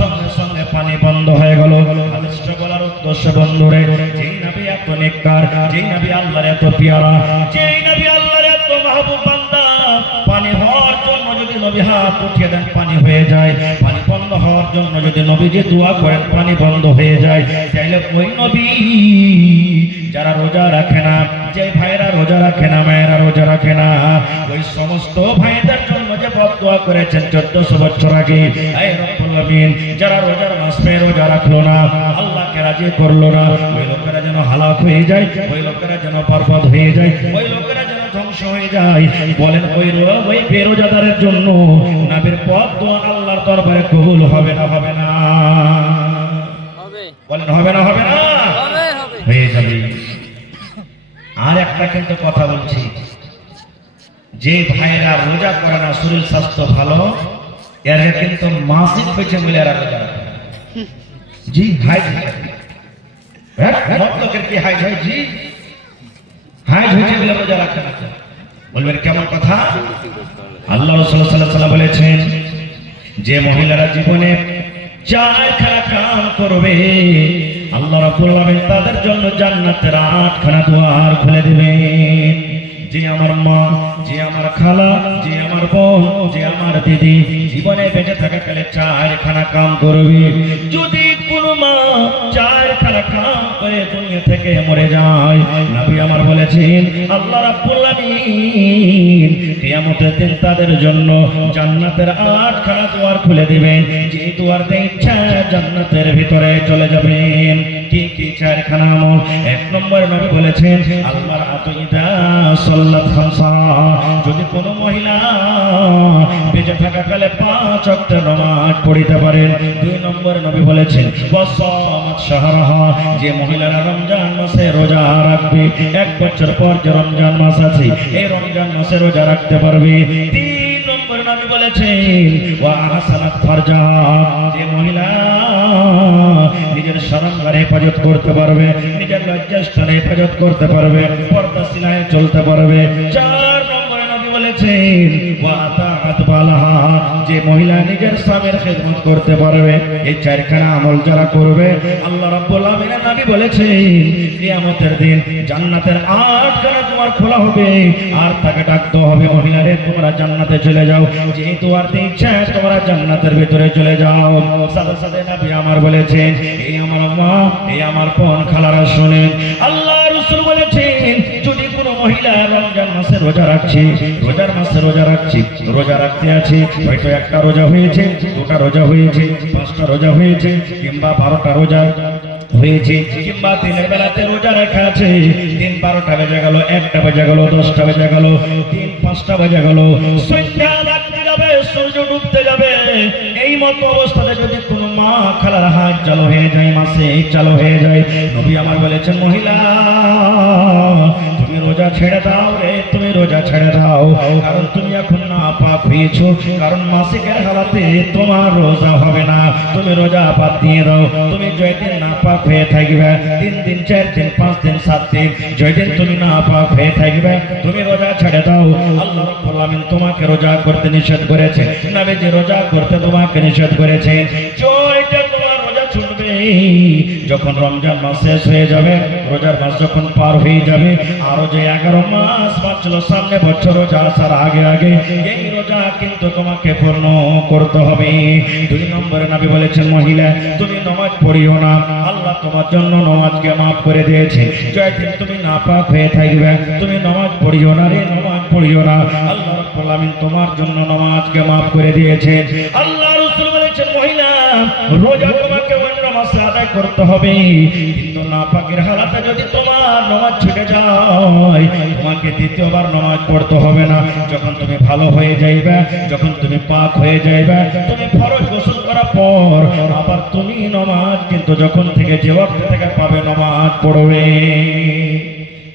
সঙ্গে সঙ্গে পানি বন্ধ হয়ে গেল। হাদিসটা বলার উদ্দেশ্য বন্ধুরে, যেই নবী এত নেককার, যেই নবী আল্লাহর এত পেয়ারা, যেই নবী আল্লাহর এত মাহবুব বান্দা, পানি হওয়ার জন্য যদি নবী হাত উঠিয়ে দেন পানি হয়ে যায়, পানি বন্ধ হওয়ার জন্য যদি নবী যে দোয়া করেন পানি বন্ধ হয়ে যায়, তাইলে ওই নবী যারা রোজা রাখে না, যে ভাইরা রোজা রাখে না, মায়েরা রোজা রাখে না, ওই সমস্ত ভাইদের জন্য যে বদদোয়া করেছেন 1400 বছর আগে, হে রব্বুল আলামিন, যারা রোজার মাস পেয়ে রোজা রাখলো না, আল্লাহকে রাজি করলো না, ওই লোকেরা যেন হালাক হয়ে যায়, ওই লোকেরা যেন বরবাদ হয়ে যায়, ওই লোকেরা যেন ধ্বংস হয়ে যায়। বলেন ওই বেরোজাদারের জন্য নবীর বদদোয়া আল্লাহর দরবারে কবুল হবে না? হবে না? বলেন হবে না? হবে না? হয়ে যাবে। আর একটা কিন্তু কথা বলছি, যে ভাইরা রোজা করে না, শরীর স্বাস্থ্য ভালো, এরা কিন্তু মাসিক হয়েছে বলে এরা রোজা রাখে। জি হাইট মতলবের কি হাইট হয়? জি হাইট হয়েছে বলে রোজা রাখে না। বলবেন কেমন কথা? আল্লাহ রাসূল সাল্লাল্লাহু আলাইহি ওয়াসাল্লাম বলেছেন, যে মহিলারা জীবনে 4খানা কাম করবে আল্লাহ রাব্বুল আলামিন তাদের জন্য জান্নাতের 8খানা দুয়ার খুলে দিবেন। যে আমার মা, যে আমার খালা, যে আমার বোন, যে আমার দিদি জীবনে বেঁচে থাকাকালে 4খানা কাম করবে। যদি কোনো মা 4খানা কাম করে দুনিয়া থেকে মরে যায়, নবী আমার বলেছেন আল্লাহ রাব্বুল আলামিন কিয়ামতের দিন তাদের জন্য জান্নাতের 8খানা দুয়ার খুলে দিবেন। যে দুয়ার দিয়ে ইচ্ছা জান্নাতের ভিতরে চলে যাবেন। কি কি 4খানা আমল? 1 নম্বর নবী বলেছেন আল্লাহর আতইদা সাল্লাত খামসা, যদি কোনো মহিলা বেঁচে থাকাকালে 5 ওয়াক্ত নামাজ পড়িতে পারেন। 2 নম্বর নবী বলেছেন ওয়াসামাত শাহরাহা, যে মহিলারা রমজান মাসে রোজা রাখবে, 1 বছর পর যে রমজান মাস আছে এই রমজান মাসে রোজা রাখতে পারবে। 3 নম্বর নবী বলেছেন ওয়া আহসানাত ফারজাহা, যে মহিলা নিজের শরমগারে হেফাজত করতে পারবে, নিজের লজ্জাস্থানে হেফাজত করতে পারবে, পর্দা সিনায় চলতে পারবে। 4 নম্বরে নবী বলেছেন ওয়া আতাআত বালাহা, যে মহিলা নিজের স্বামীর খিদমত করতে পারবে। এই 4খানা আমল যারা করবে আল্লাহ রাব্বুল আলামিন নবী বলেছেন কিয়ামতের দিন জান্নাতের 8খানা দুয়ার খোলা হবে, আর তাকে ডাকতে হবে মহিলারে তোমরা জান্নাতে চলে যাও। যে দুয়ারতে ইচ্ছা তোমরা জান্নাতের ভিতরে চলে যাও। সাথে সাথে নবী আমার বলেছেন, এই আমার মা, এই আমার বোন খালারা শুনেন, আল্লাহ রাসূল বলেছেন যদি কোনো মহিলা রমজান মাসে রোজা রাখছে, রোজার মাসে রোজা রাখছে, রোজা রাখতে আছে, হয়তো 1টা রোজা হয়েছে, 2টা রোজা হয়েছে, 5টা রোজা হয়েছে, কিংবা 12টা রোজা হয়েছে, কিংবা দিনের বেলাতে রোজা রাখা আছে, 3-12টা বেজে গেল, 1টা বেজে গেল, 10টা বেজে গেল, 3-5টা বেজে গেল, সন্ধ্যা লাগতে যাবে, সূর্য ডুবতে যাবে, এই মতো অবস্থাতে যদি কোনো মা খালার হাত চালু হয়ে যায়, মাসে চালু হয়ে যায়, নবী আমার বলেছেন মহিলা তুমি রোজা ছেড়ে দাও রে, তুমি রোজা ছেড়ে দাও, কারণ তুমি এখন নাপাক হয়েছো, কারণ মাসিকের হালাতে তোমার রোজা হবে না, তুমি রোজা বাদ দিয়ে দাও। তুমি যেদিন নাপাক হয়ে থাকবে, 3 দিন 4 দিন 5 দিন 7 দিন যেদিন তুমি নাপাক হয়ে থাকবে, তুমি রোজা ছেড়ে দাও। আল্লাহ রাব্বুল আলামিন তোমাকে রোজা করতে নিষেধ করেছে, নবীজি রোজা করতে তোমাকে নিষেধ করেছেন। জয়টা তোমার রোজা ছুটবে, যখন রমজান মাস শেষ হয়ে যাবে, রোজার মাস যখন পার হয়ে যাবে, আরো যে 11 মাস বাঁচলো সামনে বছর রোজা আসার আগে আগে, এই রোজা কিন্তু তোমাকে পূর্ণ করতে হবে। 2 নম্বরে নবী বলেছেন, মহিলা তুমি নামাজ পড়িও না, আল্লাহ তোমার জন্য নামাজকে মাফ করে দিয়েছে। যেদিন তুমি নাপাক হয়ে থাকবে, তুমি নামাজ পড়িও না রে, নামাজ পড়িও না, আল্লাহ রাব্বুল আলামিন তোমার জন্য নামাজকে মাফ করে দিয়েছে। আল্লাহ রাসূল বলেছেন, মহিলা রোজা তোমাকে অন্য মাসে আদায় করতে হবে, কিন্তু নাপাকের হালাতে যদি তোমার নামাজ ছুটে যায়, তোমাকে দ্বিতীয়বার নামাজ পড়তে হবে না। যখন তুমি ভালো হয়ে যাইবে, যখন তুমি পাক হয়ে যাইবে, তুমি ফরজ গোসল করার পর আবার তুমি নামাজ কিন্তু যখন থেকে যে ওয়াক্ত থেকে পাবে নামাজ পড়বে।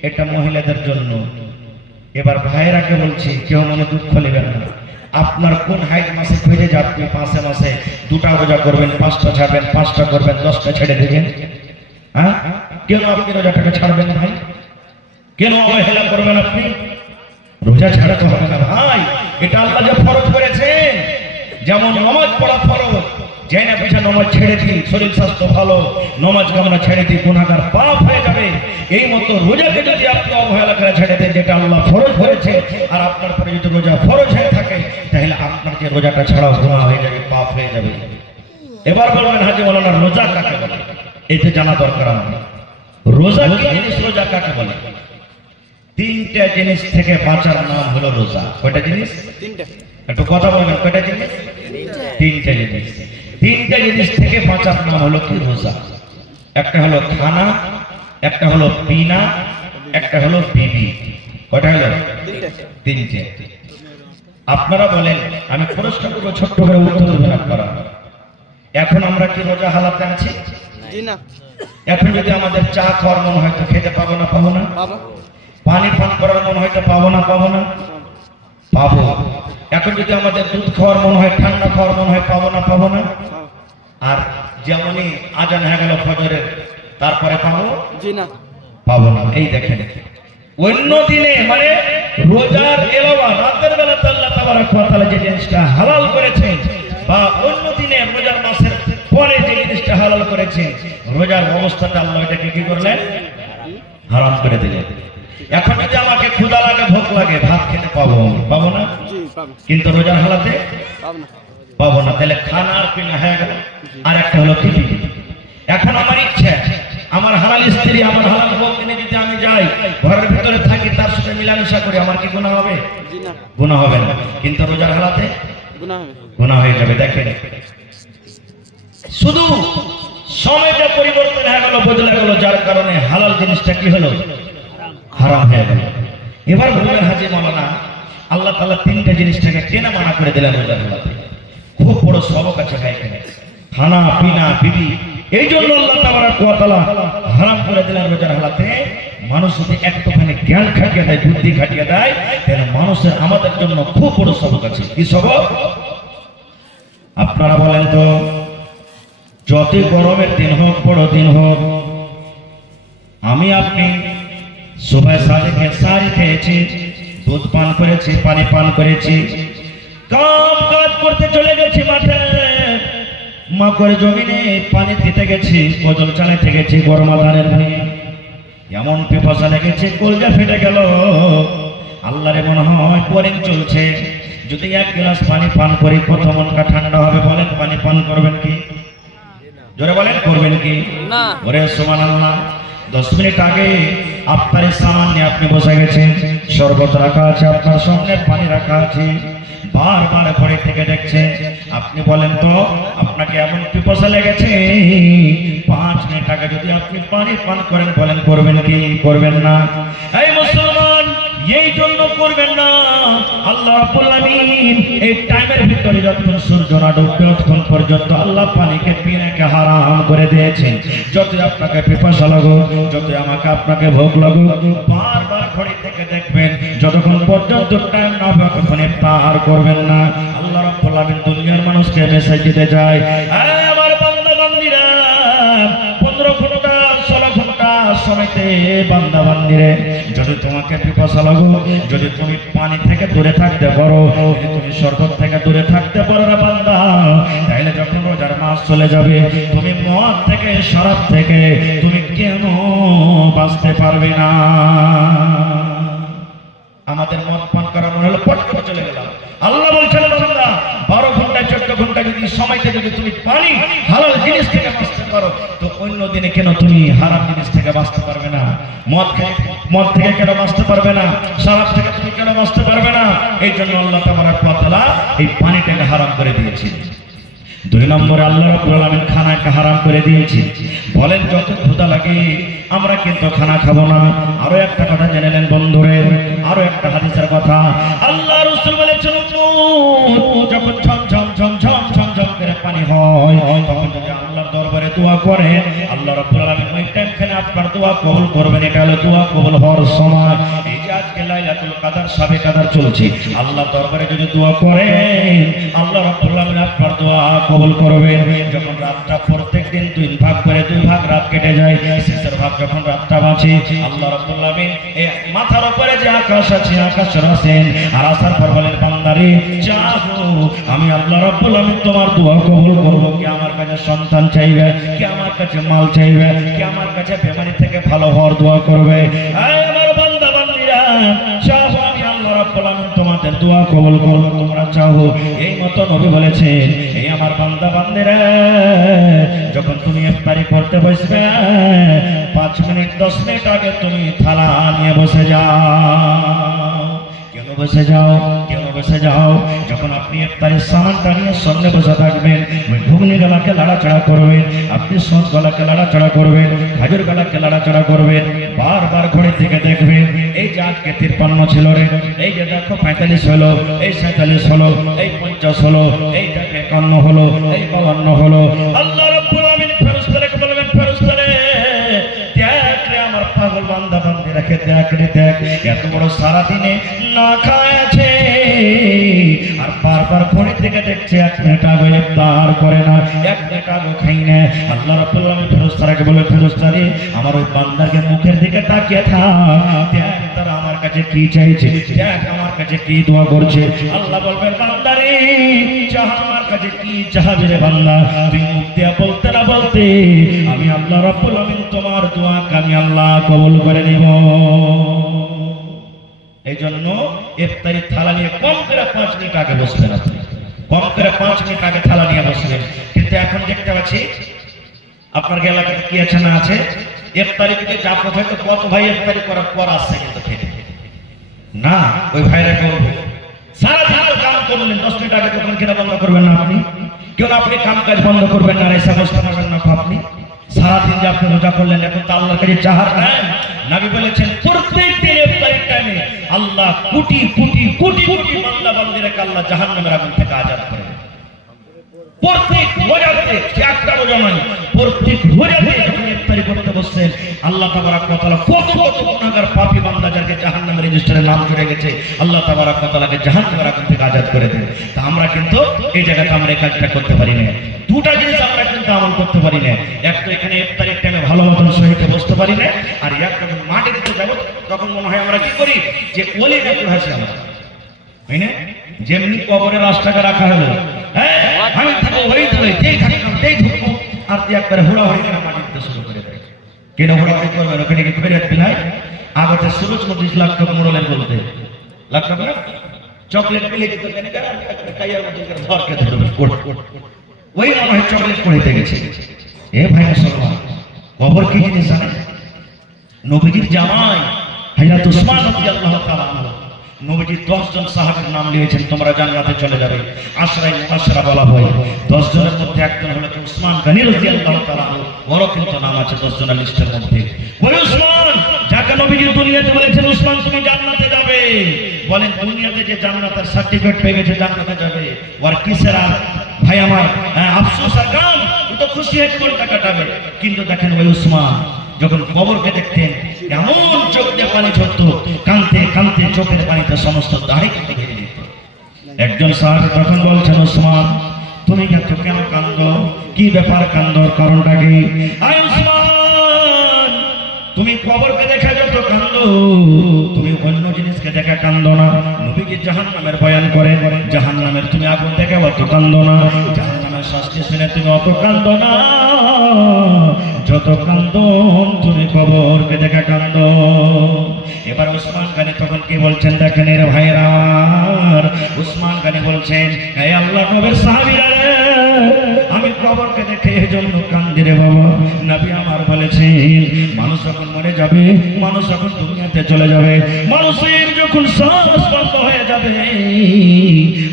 এটা মহিলাদের জন্য। এবার ভাইরাকে বলছি, কেউ মনে দুঃখ নেবেন না। আপনার কোন হাইট মাসে খুঁজে যে আপনি 5 মাসে 2টা রোজা করবেন, 5টা ছাড়বেন, 5টা করবেন, 10টা ছেড়ে দেবেন? হ্যাঁ, কেন আপনি রোজাটাকে ছাড়বেন ভাই? কেন অবহেলা করবেন আপনি? রোজা ছাড়াতে হবে না ভাই, এটা আল্লাহ যে ফরজ করেছেন। যেমন নামাজ পড়া ফরজ, যে না পিছা নামাজ ছেড়ে দিই, শরীর স্বাস্থ্য ভালো, নামাজকে আমরা ছেড়ে দিই, গুনাহগার পাপ হয়ে যাবে। এই মতো রোজাকে যদি আপনি অবহেলা করে ছেড়ে দেন, যেটা আল্লাহ ফরজ করেছে, আর আপনার পরে যদি রোজা ফরজ হয়ে থাকে, তাহলে আপনার যে রোজাটা ছাড়াও গুনাহ হয়ে যাবে, পাপ হয়ে যাবে। এবার বলবেন, হাজী মাওলানা রোজা কাকে বলে? এটা জানা দরকার আমাদের। রোজা কি জিনিস, রোজা কাকে বলে? 3টা জিনিস থেকে বাঁচার নাম হলো রোজা। কয়টা জিনিস? 3টা। একটু কথা বলবেন, কয়টা জিনিস? 3টা জিনিস। 3টা জিনিস থেকে বাঁচার নাম হলো কি? রোজা। একটা হলো খানা, একটা হলো পিনা, একটা হলো বিবি। কয়টা হলো? 3টে। আপনারা বলেন, আমি প্রশ্ন করবো, ছোট্ট করে উত্তর দেবেন আপনারা। এখন আমরা কি রোজা হালাতে আছি? না। এখন যদি আমাদের চা খাওয়ার মন হয় তো খেতে পাবো না? পাবো না? পানি পান করার মন হয় তো পাবো না? পাবো না? পাবো। এখন যদি আমাদের দুধ খাওয়ার মন হয়, ঠান্ডা খাওয়ার মন হয়, পাবো না? পাবো না? আর যেমনই আজান হয়ে গেল ফজরের, তারপরে পাবো? পাবো না। এই দেখেন, অন্য দিনে মানে রোজার এলাওয়া রাতের বেলা আল্লাহ তাবারক ওয়া তাআলা যে জিনিসটা হালাল করেছেন, বা অন্য দিনে রোজার মাসের পরে যে জিনিসটা হালাল করেছেন, রোজার অবস্থাটা আল্লাহ এটাকে কি করলেন? হারাম করে দিলেন। এখন যদি আমাকে ক্ষুধা লাগে, ভোক লাগে, ভাত খেতে পাবো? পাবো না? কিন্তু রোজার হালাতে পাবো না। তাহলে খানা আর পিনা হয়ে গেল। আর একটা হলো কি? এখন আমার ইচ্ছা, আমার হালাল স্ত্রী, আমার হালাল বউ কিনে যদি আমি যাই, ঘরের ভিতরে থাকি, তার সাথে মিলামেশা করি, আমার কি গুনাহ হবে? গুনাহ হবে না। কিন্তু রোজার হালাতে গুনাহ হয়ে যাবে। দেখেন, শুধু সময়টা পরিবর্তন হয়ে গেল, বদলে গেল, যার কারণে হালাল জিনিসটা কি হলো? হারাম হয়ে গেল। এবার বললেন, হাজী মাওলানা আল্লাহ তাআলা 3টা জিনিসটাকে কেন মানা করে দিলেন রোজার হালাতে? খুব বড় সবক আছে ভাই এখানে। খানা পিনা বিবি, এই জন্য আল্লাহ তাবারক ওয়া তাআলা হারাম করে দিলেন রোজার হালাতে। মানুষ যদি একটুখানি জ্ঞান খাটিয়ে দেয়, বুদ্ধি খাটিয়ে দেয়, তাহলে মানুষের আমাদের জন্য খুব বড় সবক আছে। কি সবক? আপনারা বলেন তো, যতই গরমের দিন হোক, বড় দিন হোক, আমি আপনি সুবহ সাদিকে সারি খেয়েছি, দুধ পান করেছি, পানি পান করেছি, কাজ করতে চলে গেছি মাঠে, মা করে জমিনে পানি দিতে গেছি, ফজল চালাতে গেছি, গরমা ধানের ভূমি, এমন পিপাসা লেগেছে, কলজা ফেটে গেল। আল্লাহরে মনে হয় বোরিং চলছে, যদি 1 গ্লাস পানি পান করি কত মনটা ঠান্ডা হবে? বলেন, পানি পান করবেন কি? জোরে বলেন, করবেন কি? না। ওরে সুবহানাল্লাহ, 10 মিনিট আগে আপনার সামান নিয়ে আপনি বসে গেছেন, শরবত রাখা আছে আপনার সামনে, পানি রাখা আছে, বারবার ঘরে থেকে দেখছেন। আপনি বলেন তো, আপনাকে এমন পিপাসা লেগেছে, 5 মিনিট আগে যদি আপনি পানি পান করেন, বলেন করবেন কি? করবেন না। এই মুসলমান, এই জন্য করবেন না। আল্লাহ রাব্বুল আলামিন এই টাইমের ভিতরে যতক্ষণ সূর্য না ডুববে ততক্ষণ পর্যন্ত আল্লাহ পানিকে পিনাকে হারাম করে দিয়েছেন। যতই আপনাকে পিপাসা লাগুক, যতই আমাকে আপনাকে ভোগ লাগুক, বারবার ঘড়ি থেকে দেখবেন, যতক্ষণ পর্যন্ত টাইম না হবে ততক্ষণ ইফতার করবেন না। আল্লাহ রাব্বুল আলামিন দুনিয়ার মানুষকে মেসেজ দিতে যায়, আমার বান্দা বান্দীরা, 15 ঘন্টা 16 ঘন্টা সময়তে বান্দা বান্দীরে, যদি তোমাকে পিপাসা লাগুক, যদি তুমি পানি থেকে দূরে থাকতে পারো, যদি তুমি শরবত থেকে দূরে থাকতে পারো না বান্দা, তাহলে যখন রোজার মাস মাস চলে যাবে, তুমি মদ থেকে শরাব থেকে তুমি কেন বাঁচতে পারবে না? আমাদের মদ পান করা মনে হলো পট করে চলে গেলাম। আল্লাহ বলছেন বান্দা 12 ঘন্টা 14 ঘন্টা যদি সময়তে যদি তুমি পানি হালাল জিনিস থেকে বাঁচতে পারো, তো অন্য দিনে কেন তুমি হারাম জিনিস থেকে বাঁচতে পারবে না? মদ থেকে কেন বাঁচতে পারবে না? শরাব থেকে তুমি কেন বাঁচতে পারবে না? এই জন্য আল্লাহ তাবারক ওয়া তাআলা এই পানিটাকে হারাম করে দিয়েছেন। 2 নম্বরে আল্লাহ রাব্বুল আলামিন খানাকে হারাম করে দিয়েছে। বলেন যত ক্ষুধা লাগে আমরা কিন্তু খানা খাবো না। আরো একটা কথা জেনে নেন বন্ধুরে, আরো একটা হাদিসের কথা। আল্লাহ রাসূল বলেছেন যখন ঝমঝম ঝমঝম ঝমঝম করে পানি হয়, তখন যদি আল্লাহর দরবারে দোয়া করে আল্লাহ রাব্বুল আলামিন ওই টাইমখানে আপনার দোয়া কবুল করবেন। এটা হলো দোয়া কবুল হওয়ার সময়। এই যে আজকে লাইলাতুল কদর, শবে কদর চলছে, আল্লাহর দরবারে যদি দোয়া করেন আল্লাহ রাব্বুল আলামিন আপনার দোয়া কবুল করবেন। যখন রাতটা প্রত্যেকদিন 2 ভাগ করে 2 ভাগ রাত কেটে যায়, শেষের ভাগ যখন রাতটা বাঁচে, আল্লাহ রাব্বুল আলামিন এই মাথার উপরে যে আকাশ আছে আকাশের আছেন, আর আসার পর বলেন বান্দারে চাও আমি আল্লাহ রাব্বুল আলামিন তোমার দোয়া কবুল করব। কি আমার কাছে সন্তান চাইবে, কি আমার কাছে মাল চাইবে, কি আমার কাছে বেমারি থেকে ভালো হওয়ার দোয়া করবে? আমার বান্দা বান্দিরা চাও আমি আল্লাহ রাব্বুল আলামিন তোমাদের দোয়া কবুল করব, তোমরা চাও। এই মতো নবী বলেছেন এই আমার বান্দা বান্দিরা যখন তুমি ইফতারি করতে বসবে 5 মিনিট 10 মিনিট আগে তুমি থালা নিয়ে বসে যাও। কেন বসে যাও? কেন বসে যাও? যখন আপনি ইফতারের সামানটা নিয়ে সামনে বসে থাকবেন, ওই ঘুগনি গলাকে লাড়াচাড়া করবেন, আপনি সস গলাকে লাড়াচাড়া করবেন, খাজুর গলাকে লাড়াচাড়া করবেন, বারবার ঘড়ির দিকে দেখবেন এই যে আজকে 53 ছিল রে, এই যে দেখো 45 হলো, এই 47 হলো, এই 50 হলো, এই দেখো 51 হলো, এই 52 হলো। আল্লাহ রাব্বুল আলামিন ফেরেশতাদেরকে বলবেন ফেরেশতারে দেখ রে আমার পাগল বান্দা বান্দিরা কে দেখ রে দেখ, এত বড় সারা দিনে না খায় আছে আর বারবার ঘড়ির দিকে দেখছে 1 মিনিট আগে ইফতার করে না, 1 মিনিট আগে খাই না। আল্লাহ রাব্বুল আলামিন ফেরেশতাদেরকে বলে ফেরেশতারে আমার ওই বান্দাকে মুখের দিকে তাকিয়ে থাক, দেখ তারা আমার কাছে কি চাইছে, দেখ আমার কাছে কি দোয়া করছে। আল্লাহ বলবেন বান্দারে চাহ আমার কাছে কি চাইবে রে বান্দা, তুই মুখ দিয়ে বলতে না বলতে আমি আল্লাহ রাব্বুল আলামিন তোমার দোয়াকে আমি আল্লাহ কবুল করে নেব। এই জন্য ইফতারি থালা নিয়ে কম করে 5 মিনিট আগে বসবেন, আপনি কম করে 5 মিনিট আগে থালা নিয়ে বসবেন। কিন্তু এখন দেখতে পাচ্ছি আপনার এলাকাতে কি আছে না আছে, ইফতারি থেকে যা পথে তো কত ভাই ইফতারি করার পর আসছে কিন্তু খেতে না, ওই ভাইরা বলবো সারাদিন তো কাম করলেন, 10 মিনিট আগে দোকান কেনা বন্ধ করবেন না আপনি? কেউ আপনি কাম কাজ বন্ধ করবেন না, এই ব্যবস্থা করবেন না আপনি? সারাদিন যে আপনি রোজা করলেন এখন তো আল্লাহর কাছে চাহার নেন। নবী বলেছেন প্রত্যেক দিন ইফতারির টাইমে আল্লাহ কোটি কোটি কোটি কোটি বান্দা বান্দিরাকে আল্লাহ জাহান্নামের আগুন থেকে আজাদ করে। প্রত্যেক রোজাতে একটা রোজা নয়, প্রত্যেক রোজাতে যখন ইফতারি করতে বসছেন আল্লাহ তাবারক ওয়া তাআলা কত কত গুনাহগার পাপী বান্দা যাদেরকে জাহান্নামের রেজিস্টারে নাম জুড়ে গেছে আল্লাহ তাবারক ওয়া তাআলাকে জাহান্নামের আগুন থেকে আজাদ করে দেন। তা আমরা কিন্তু এই জায়গাতে আমরা এই কাজটা করতে পারি না। দুটা জিনিস আমরা কিন্তু আমল করতে পারি না, এক তো এখানে ইফতারির টাইমে ভালো মতন সহিতে বসতে পারি না, আর এক যখন মাঠে দিতে যাবো তখন মনে হয় আমরা কি করি যে ওলি না হাসি আমরা, তাই না? যেমনি কবরের রাস্তাকে রাখা হলো, আমি থাকবো ওই ধরে ঢুকবো আর একবারে হুড়াহুড়ি করে মাটি দিতে শুরু করে দেয়। কেন হুড়াহুড়ি করবেন? ওখানে কি ফেরে পিলাই আগতে সুরজ মধ্যে লাখ টাকা মোড়লেন বলতে লাখ টাকা চকলেট পেলে দিত ওই মনে হয় চকলেট পড়িতে গেছে। এ ভাই মুসলমান, কবর কি জিনিস জানেন? নবীজির জামাই হযরত উসমান রাদিয়াল্লাহু তাআলা আনহু, নবীজি 10 জন সাহাবীর নাম লিখেছেন তোমরা জান্নাতে চলে যাবে, আশরায়ে মুবাশশারা বলা হয়। 10 জনের মধ্যে একজন হলো উসমান গনি রাদিয়াল্লাহু তাআলা আনহু, ওর কিন্তু নাম আছে 10 জনের লিস্টের মধ্যে। ওই উসমান যাকে নবীজি দুনিয়াতে বলেছেন উসমান তুমি জান্নাতে যাবে, বলেন দুনিয়াতে যে জান্নাতের সার্টিফিকেট পেয়ে গেছে জান্নাতে যাবে, ওর কিসের আর ভাই আমার আফসোস আর গাম, ও তো খুশি হয়ে জীবনটা কাটাবে। কিন্তু দেখেন ওই উসমান যখন কবরকে দেখতেন এমন চোখ দিয়ে পানি ঝরতো, কাঁদতে কাঁদতে চোখের পানিতে সমস্ত দাড়ি কেটে ফেলে দিত। একজন সাহাবী তখন বলছেন উসমান তুমি এত কেন কাঁদো, কি ব্যাপার কান্দোর কারণটা কি? আয় উসমান তুমি কবরকে দেখে যত কান্দো তুমি অন্য জিনিসকে দেখে কান্দো না। নবীজি জাহান্নামের বয়ান করেন, জাহান্নামের তুমি আগুন দেখে অত কান্দো না, জাহান্নামের শাস্তি শুনে তুমি অত কান্দো না, যত কান্দো তুমি কবরকে দেখে কান্দো। এবার উসমান গানি তখন কি বলছেন দেখেন এর ভাইরা, উসমান গানি বলছেন এই আল্লাহ নবীর সাহাবীরা রে, আমি কবরকে দেখে এজন্য কান্দি রে বাবা। নবী আমার বলেছেন মানুষ যখন মরে যাবে, মানুষ যখন দুনিয়াতে চলে যাবে, মানুষের যখন শ্বাস বন্ধ হয়ে যাবে,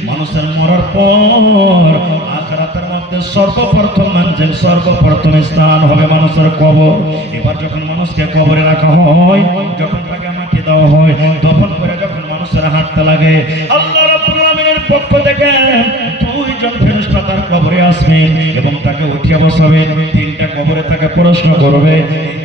মানুষের মরার পর আখিরাতের মধ্যে সর্বপ্রথম মঞ্জিল, সর্বপ্রথম স্থান হবে মানুষের কবর। এবার যখন মানুষকে কবরে রাখা হয়, যখন তাকে মাটি দেওয়া হয়, তখন করে যখন মানুষের হাঁটতে লাগে, আল্লাহ রাব্বুল আলামিনের পক্ষ থেকে দুইজন ফেরেশতা তার কবরে আসবেন এবং তাকে উঠিয়ে বসাবেন। তিনটা কবরে তাকে প্রশ্ন করবে,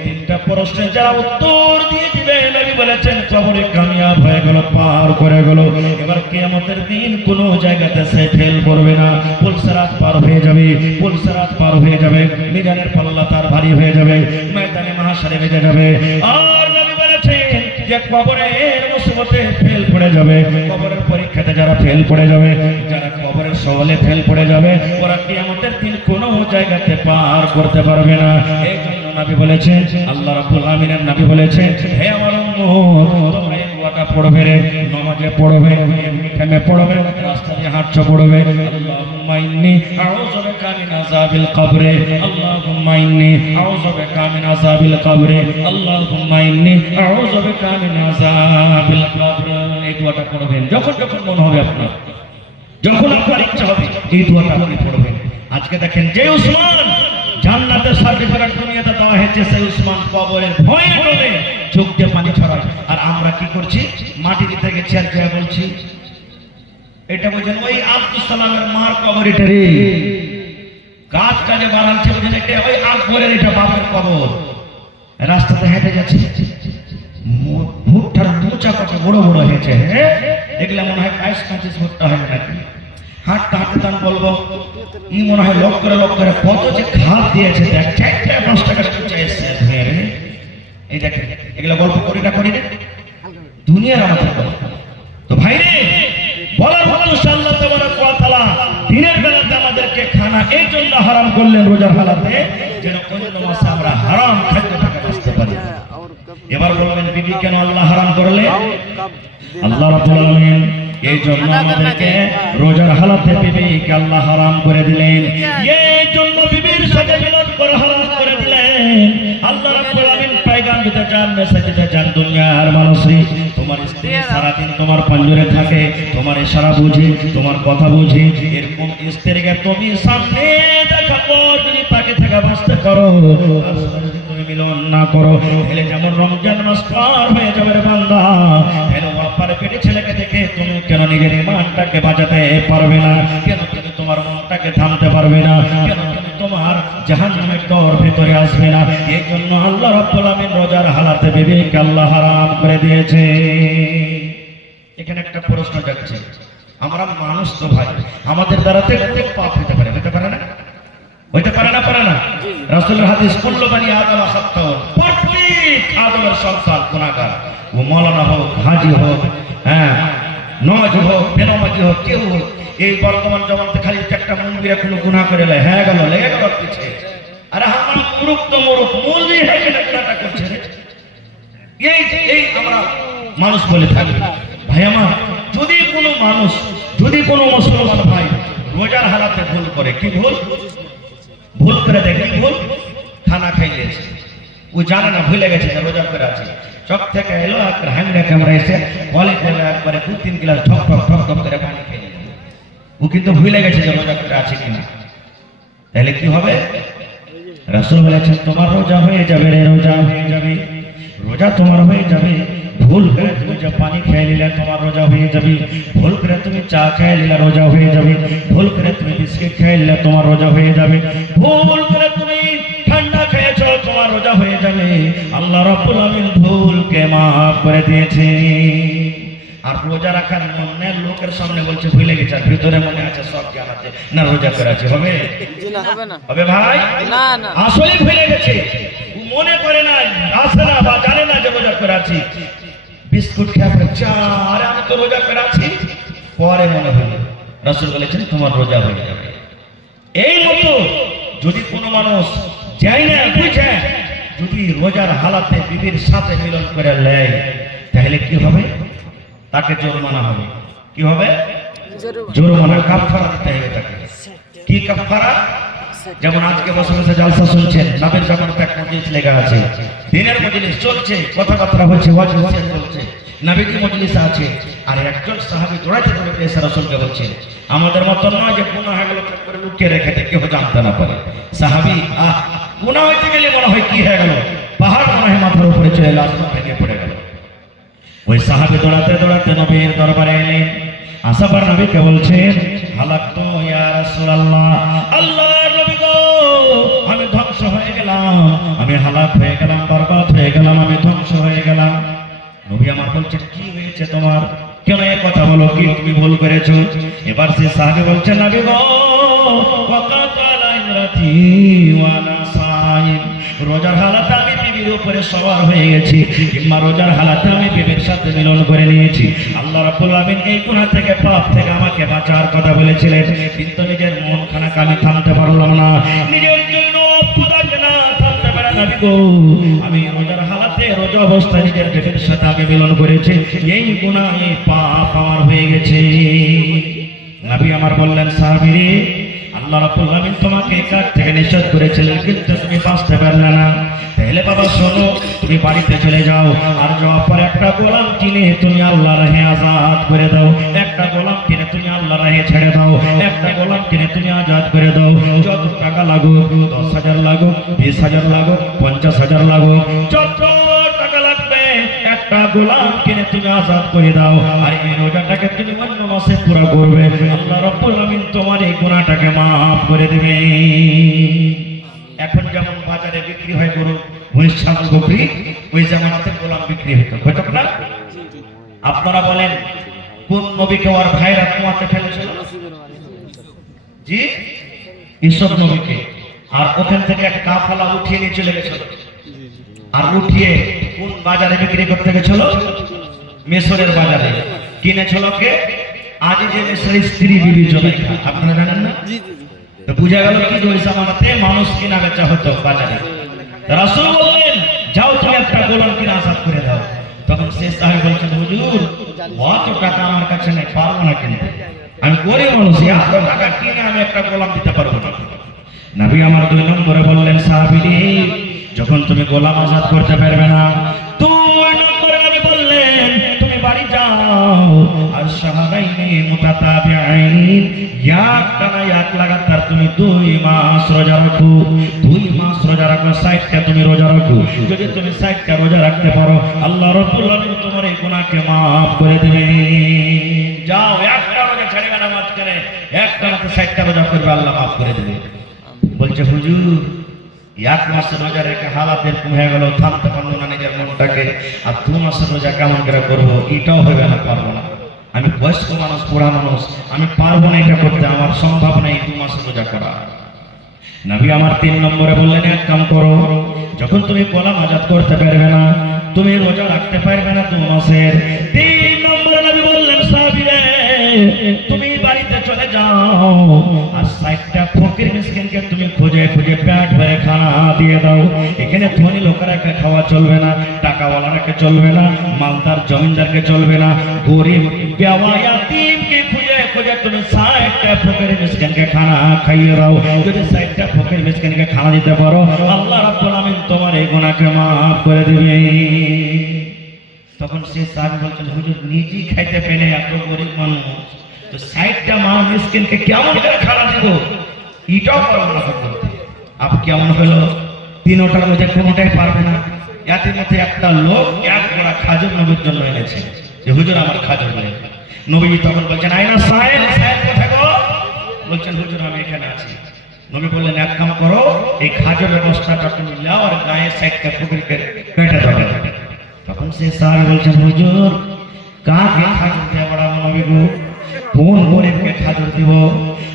তিনটা প্রশ্নের যারা উত্তর দিয়ে দিবে, নবী বলেছেন কবরে কামিয়াব হয়ে গেল, পার করে গেল। এবার কিয়ামতের দিন কোনো জায়গাতে সে ফেল করবে না, পুলসিরাত পার হয়ে যাবে, পুলসিরাত পার হয়ে যাবে, মিজানের পাল্লা তার ভারী হয়ে যাবে, ময়দানে মাহশারে বেজে যাবে। আর নবী বলেছেন যে কবরের মুসিবতে ফেল পড়ে যাবে, কবরের পরীক্ষাতে যারা ফেল পড়ে যাবে, যারা কবরের সওয়ালে ফেল পড়ে যাবে, ওরা কিয়ামতের দিন কোনো জায়গাতে পার করতে পারবে না। এই জন্য নবী বলেছেন, আল্লাহ রাব্বুল আমিনের নবী বলেছেন, হে আমার উম্মত তোমরা এই দোয়াটা পড়বে রে, নামাজে পড়বে, এমনি থেমে পড়বে, রাস্তা দিয়ে হাঁটছো পড়বে, আল্লাহুম্মা ইন্নী আউযু বিকা মিন আযাবিল কবরে, আল্লাহুম্মা ইন্নী আউযু বিকা মিন আযাবিল কবরে, আল্লাহুম্মা ইন্নী আউযু বিকা মিন আযাবিল কবরে। এই দোয়াটা পড়বেন যখন যখন মনে হবে আপনার, যখন আপনার ইচ্ছা হবে এই দোয়াটা আপনি পড়বেন। আজকে দেখেন যে উসমান জান্নাতের সার্টিফিকেট দুনিয়াতে দেওয়া হয়েছে, সেই উসমান কবরের ভয়ে ডরে চোখ দিয়ে পানি ছড়ায়, আর আমরা কি করছি মাটি দিতে গেছি আর কে বলছি এটা বলছেন ওই আব্দুল সালামের মার কবর, এটা রে গাছ কাজে বাড়াচ্ছে বলছেন এটা ওই আকবরের, এটা বাবার কবর। রাস্তাতে হেঁটে যাচ্ছে, ভুট্টার মোচা কত বড় বড় হয়েছে, হ্যাঁ এগুলা মনে হয় 22-25 ভুট্টা হয় নাকি। হাঁটতে হাঁটতে তান বলবো ই মনে হয় লক করে কত যে খাদ দিয়েছে, দেখ 4-5 টাকা চাইছে। এই দেখেন এগুলা গল্প করি না দুনিয়ার আমাদের কথা। তো ভাই রে বলার উদ্দেশ্য আল্লাহ তাবারক ওয়া তাআলা দিনের বেলাতে আমাদেরকে খানা এই জন্য হারাম করলেন রোজার হালাতে, যেন অন্য মাসে আমরা হারাম খাদ্য থেকে বাঁচতে পারি। এবার বলবেন বিবি কেন আল্লাহ হারাম করলেন? আল্লাহ রাব্বুল আলামিন এই জন্য আমাদেরকে রোজার হালাতে বিবিকে আল্লাহ হারাম করে দিলেন, এই জন্য বিবির সাথে মিলন করে হারাম করে দিলেন। আল্লাহ রাব্বুল আলামিন পয়গাম দিতে চান, মেসেজ দিতে চান দুনিয়ার মানুষরে, তোমার স্ত্রী সারাদিন তোমার পাঞ্জরে থাকে, তোমার ইশারা বুঝে, তোমার কথা বুঝে, এরকম স্ত্রীকে তুমি সামনে দেখা পর যদি তাকে থেকে বাঁচতে করো, আর যদি তুমি মিলন না করো, তাহলে যেমন রমজান মাস পার হয়ে যাবে রে বান্দা, কেন বাবার পেটে ছেলেকে দেখে তুমি কেন নিজের ইমানটাকে বাঁচাতে পারবে না? কেন তুমি তোমার মনটাকে থামতে পারবে না? কেন তুমি তোমার জাহান্নামের ডর ভিতরে আসবে না? এই জন্য আল্লাহ রাব্বুল আলামিন রোজার হালাতে বিবেক আল্লাহ হারাম করে দিয়েছে। এখানে একটা প্রশ্ন যাচ্ছে, আমরা মানুষ তো ভাই, আমাদের দ্বারা প্রত্যেক পাপ হতে পারে, হতে পারে না? হইতে পারে না? পারে না? রাসূলের হাদিস কুল্লু বানি আদম খাত্তাউন, প্রত্যেক আদমের সন্তান গুনাহগার। ও মাওলানা হোক, হাজী হোক, হ্যাঁ নমাজি হোক, বেনমাজি হোক, কেউ হোক, এই বর্তমান জগতে খালি একটা মুরব্বীরা কোনো গুনাহ করে হয়ে গেল, লেগে গেল পিছে। আরে আমরা মুরুখ তো মুরুখ, মুরব্বী হয়ে গেলে গুনাহটা করছে। এই আমরা মানুষ বলে থাকি। ভাই আমার, যদি কোনো মানুষ, যদি কোনো মুসলমান ভাই রোজার হালাতে ভুল করে, কি ভুল? ভুল করে দেখে ভুল, খানা খাইয়েছে, ও জানে না, ভুলে গেছে রোজা করে আছে, চক থেকে এলো একবার হ্যান্ডে ক্যামেরা এসে বলে একবারে 2-3 গ্লাস ঠক ঠক ঠক ঠক করে পানি খেয়ে নিল। ও কিন্তু ভুলে গেছে যে রোজা করে আছে কিনা। তাহলে কি হবে? রাসূল বলেছেন তোমার রোজা হয়ে যাবে রে, রোজা হয়ে যাবে, রোজা তোমার হয়ে যাবে। ভুল করে তুমি যে পানি খেয়ে নিলে তোমার রোজা হয়ে যাবে, ভুল করে তুমি চা খেয়ে নিলে রোজা হয়ে যাবে, ভুল করে তুমি বিস্কিট খেয়ে নিলে তোমার রোজা হয়ে যাবে, ভুল করে তুমি ঠান্ডা খেয়েছো তোমার রোজা হয়ে যাবে। আল্লাহ রাব্বুল আলামিন ভুলকে মাফ করে দিয়েছে। আর রোজা রাখার মনে লোকের সামনে বলছে ভুলে গেছে, আর ভিতরে মনে আছে সব জ্ঞান আছে না, রোজা করে আছে, হবে? হবে ভাই? না না, আসলে ভুলে গেছে, মনে করে না, আসে না বা জানে না যে রোজা করে আছি। বিস্কুট খেয়ে চা, আরে আমি তো রোজা করে আছি, পরে মনে হলো। রাসূল বলেছেন তোমার রোজা হয়ে যাবে। এই মতো যদি কোনো মানুষ যাই না বুঝে যদি রোজার হালাতে বিবির সাথে মিলন করে নেয় তাহলে কি হবে? তাকে জরিমানা হবে। কি হবে? জরিমানা, কাফারা দিতে হবে তাকে। কি কাফারা? যেমন আজকে বসে বসে জালসা শুনছেন, নবীর জামানাতে এক মজলিস লেগে আছে, দিনের মজলিস চলছে, কথাবার্তা হচ্ছে, ওয়াজ চলছে, নবীর মজলিস আছে, আর একজন সাহাবী দৌড়াইতে দৌড়াইতে এসে রাসূলকে বলছে, আমাদের মত নয় যে গুনাহ হয়ে গেল করে লুকিয়ে রেখে দেয়, কেউ জানতে না পারে। সাহাবী গুনাহ হইতে গেলে মনে হয় কি হয়ে গেল, পাহাড় মনে হয় মাথার উপরে চলে এলো, আসমান ভেঙে পড়ে গেল। ওই সাহাবী দৌড়াতে দৌড়াতে নবীর দরবারে এলেন, আসার পর নবীকে বলছেন, হালাকতু ইয়া রাসূলুল্লাহ, আল্লাহর নবী গো, আমি ধ্বংস হয়ে গেলাম, আমি হালাক হয়ে গেলাম, বরবাদ হয়ে গেলাম, আমি ধ্বংস হয়ে গেলাম। নবী আমার বলছেন, কি হয়েছে তোমার, কেন এই কথা বলো, কি তুমি ভুল করেছো? এবার সে সাহাবী বলছেন, নবী গো, ওয়াকাতালা ইমরাতি ওয়া আনা সাইম, রোজার হালাতে আমি বিবির উপরে সওয়ার হয়ে গেছি, কিংবা রোজার হালাতে আমি বিবির সাথে মিলন করে নিয়েছি। আল্লাহ রাব্বুল আলামিন এই গুনাহ থেকে, পাপ থেকে আমাকে বাঁচার কথা বলেছিলেন, কিন্তু নিজের মন খানাকে আমি থামতে পারলাম না, নিজের জন্য খোদাকে না থামতে পারে। নবী গো, আমি রোজার হালাতে, রোজা অবস্থায় নিজের বিবির সাথে আমি মিলন করেছি, এই গুনাহ, এই পাপ আমার হয়ে গেছে। নবী আমার বললেন, সাহাবী, আল্লাহ রাব্বুল আলামিন তোমাকে এই কাজ থেকে নিষেধ করেছিলেন, কিন্তু তুমি বাঁচতে পারলে না। তাহলে বাবা শোনো, তুমি বাড়িতে চলে যাও, আর যাওয়ার পর একটা গোলাম কিনে তুমি আল্লাহর রাহে আজাদ করে দাও, একটা গোলাম কিনে তুমি আল্লাহর রাহে ছেড়ে দাও, একটা গোলাম কিনে তুমি আজাদ করে দাও। যত টাকা লাগুক, 10,000 লাগুক, 20,000 লাগুক, 50,000 লাগুক, যত টাকা লাগবে, একটা গোলাম কিনে তুমি আজাদ করে দাও, আর এই রোজাটাকে তুমি অন্য মাসে পুরো করবে, আল্লাহ রাব্বুল আলামিন তোমার এই গুনাহটাকে মাফ করে দেবে। এখন যেমন বাজারে বিক্রি হয় গরু, মহিষ, ছাগল, বকরি, ওই জামানাতে গোলাম বিক্রি হতো না? আপনারা বলেন, কোন নবীকে ওর ভাইরা কুয়াতে ফেলেছিল? জি, ইউসুফ নবীকে। আর ওখান থেকে এক কাফেলা উঠিয়ে নিয়ে চলে গেছিল, আর উঠিয়ে কোন বাজারে বিক্রি করতে গেছিল? মিশরের বাজারে। কিনেছিল কে? আজিজে মিশরের স্ত্রী বিবি জুলাইখা। আপনারা জানেন না? তো বুঝা গেল কি যে ওই জামানাতে মানুষ কিনা বেচা হতো বাজারে। রাসূল বললেন, যাও তুমি একটা গোলাম কিনে আজাদ করে দাও। তখন সে সাহেব বলছেন, হুজুর, অত টাকা আমার কাছে নেই, পারবো না কিনতে, আমি গরিব মানুষ, এত টাকা কিনে আমি একটা গোলাম দিতে পারবো না। নবী আমার 2 নম্বরে বললেন, সাহাবী, যখন তুমি গোলাম আজাদ করতে পারবে না, 2 নম্বরে নবী বললেন, তুমি বাড়ি যাও, আর শাহরাইনি মুতাতাবিআইন, একটানা এক লাগাতার তুমি 2 মাস রোজা রাখো, 2 মাস রোজা রাখো, 60টা তুমি রোজা রাখো। যদি তুমি 60টা রোজা রাখতে পারো, আল্লাহ রাব্বুল আলামিন তোমার এই গুনাহকে maaf করে দিবেন। যাও, একটা রোজা ছেড়ে না, মাঝ করে একটানাতে 60টা রোজা করবে, আল্লাহ maaf করে দিবে। বলছে, হুজুর, 1 মাস রোজা রেখে হালাত এরকম হয়ে গেল, থামতে পারলো না নিজের মনটাকে, আর 2 মাসের রোজা কেমন করে করবো, এটাও হবে না, পারবো না, আমি বয়স্ক মানুষ, বুড়া মানুষ, আমি পারবো না এটা করতে, আমার সম্ভব নেই 2 মাসের রোজা করা। নবী আমার 3 নম্বরে বললেন, এক কাম করো, যখন তুমি গোলাম আজাদ করতে পারবে না, তুমি রোজা রাখতে পারবে না 2 মাসের, 3 নম্বরে নবী বললেন, সাহাবীরা, তুমি বাড়িতে চলে যাও, আর 60টা ফকির মিসকিনকে তুমি খুঁজে খুঁজে পেট ভরে খানা দিয়ে দাও। এখানে ধনী লোকেরাকে খাওয়া চলবে না, টাকাওয়ালাকে চলবে না, মালদার জমিদারকে চলবে না, গরিব বেওয়া ইয়াতীমকে খুঁজে খুঁজে তুমি 60টা ফকির মিসকিনকে খানা খাইয়ে দাও। যদি 60টা ফকির মিসকিনকে খানা দিতে পারো, আল্লাহ রাব্বুল আলামিন তোমার এই গুনাহকে maaf করে দিবে। তখন সে সাহেব বলছেন, হুজুর, নিজেই খাইতে পেলে এত গরিব মানুষ, তো 60টা মানুষ মিসকিনকে কেমন করে খানা দিব, এটাও পারবো না করতে। আপ কেমন হলো, 3টার মধ্যে কোনোটাই পারবে না। এর মধ্যে একটা লোক 1 বড়া খাজুর নবীর জন্য এনেছে, যে হুজুর আমার খাজুর নেই। নবী তখন বলছেন, আয়না সাহেব, সাহেব কোথায় গো? বলছেন, হুজুর আমি এখানে আছি। নবী বললেন, এক কাম করো, এই খাজুরের বস্তাটা তুমি নাও, আর গায়ে 60টা ফকিরকে কেটে দাও। তখন সে সাহেব বলছেন, হুজুর, কাকে খাজুর দিয়ে বাড়াবো নবী গো, কোন গরিবকে খাজুর দিব?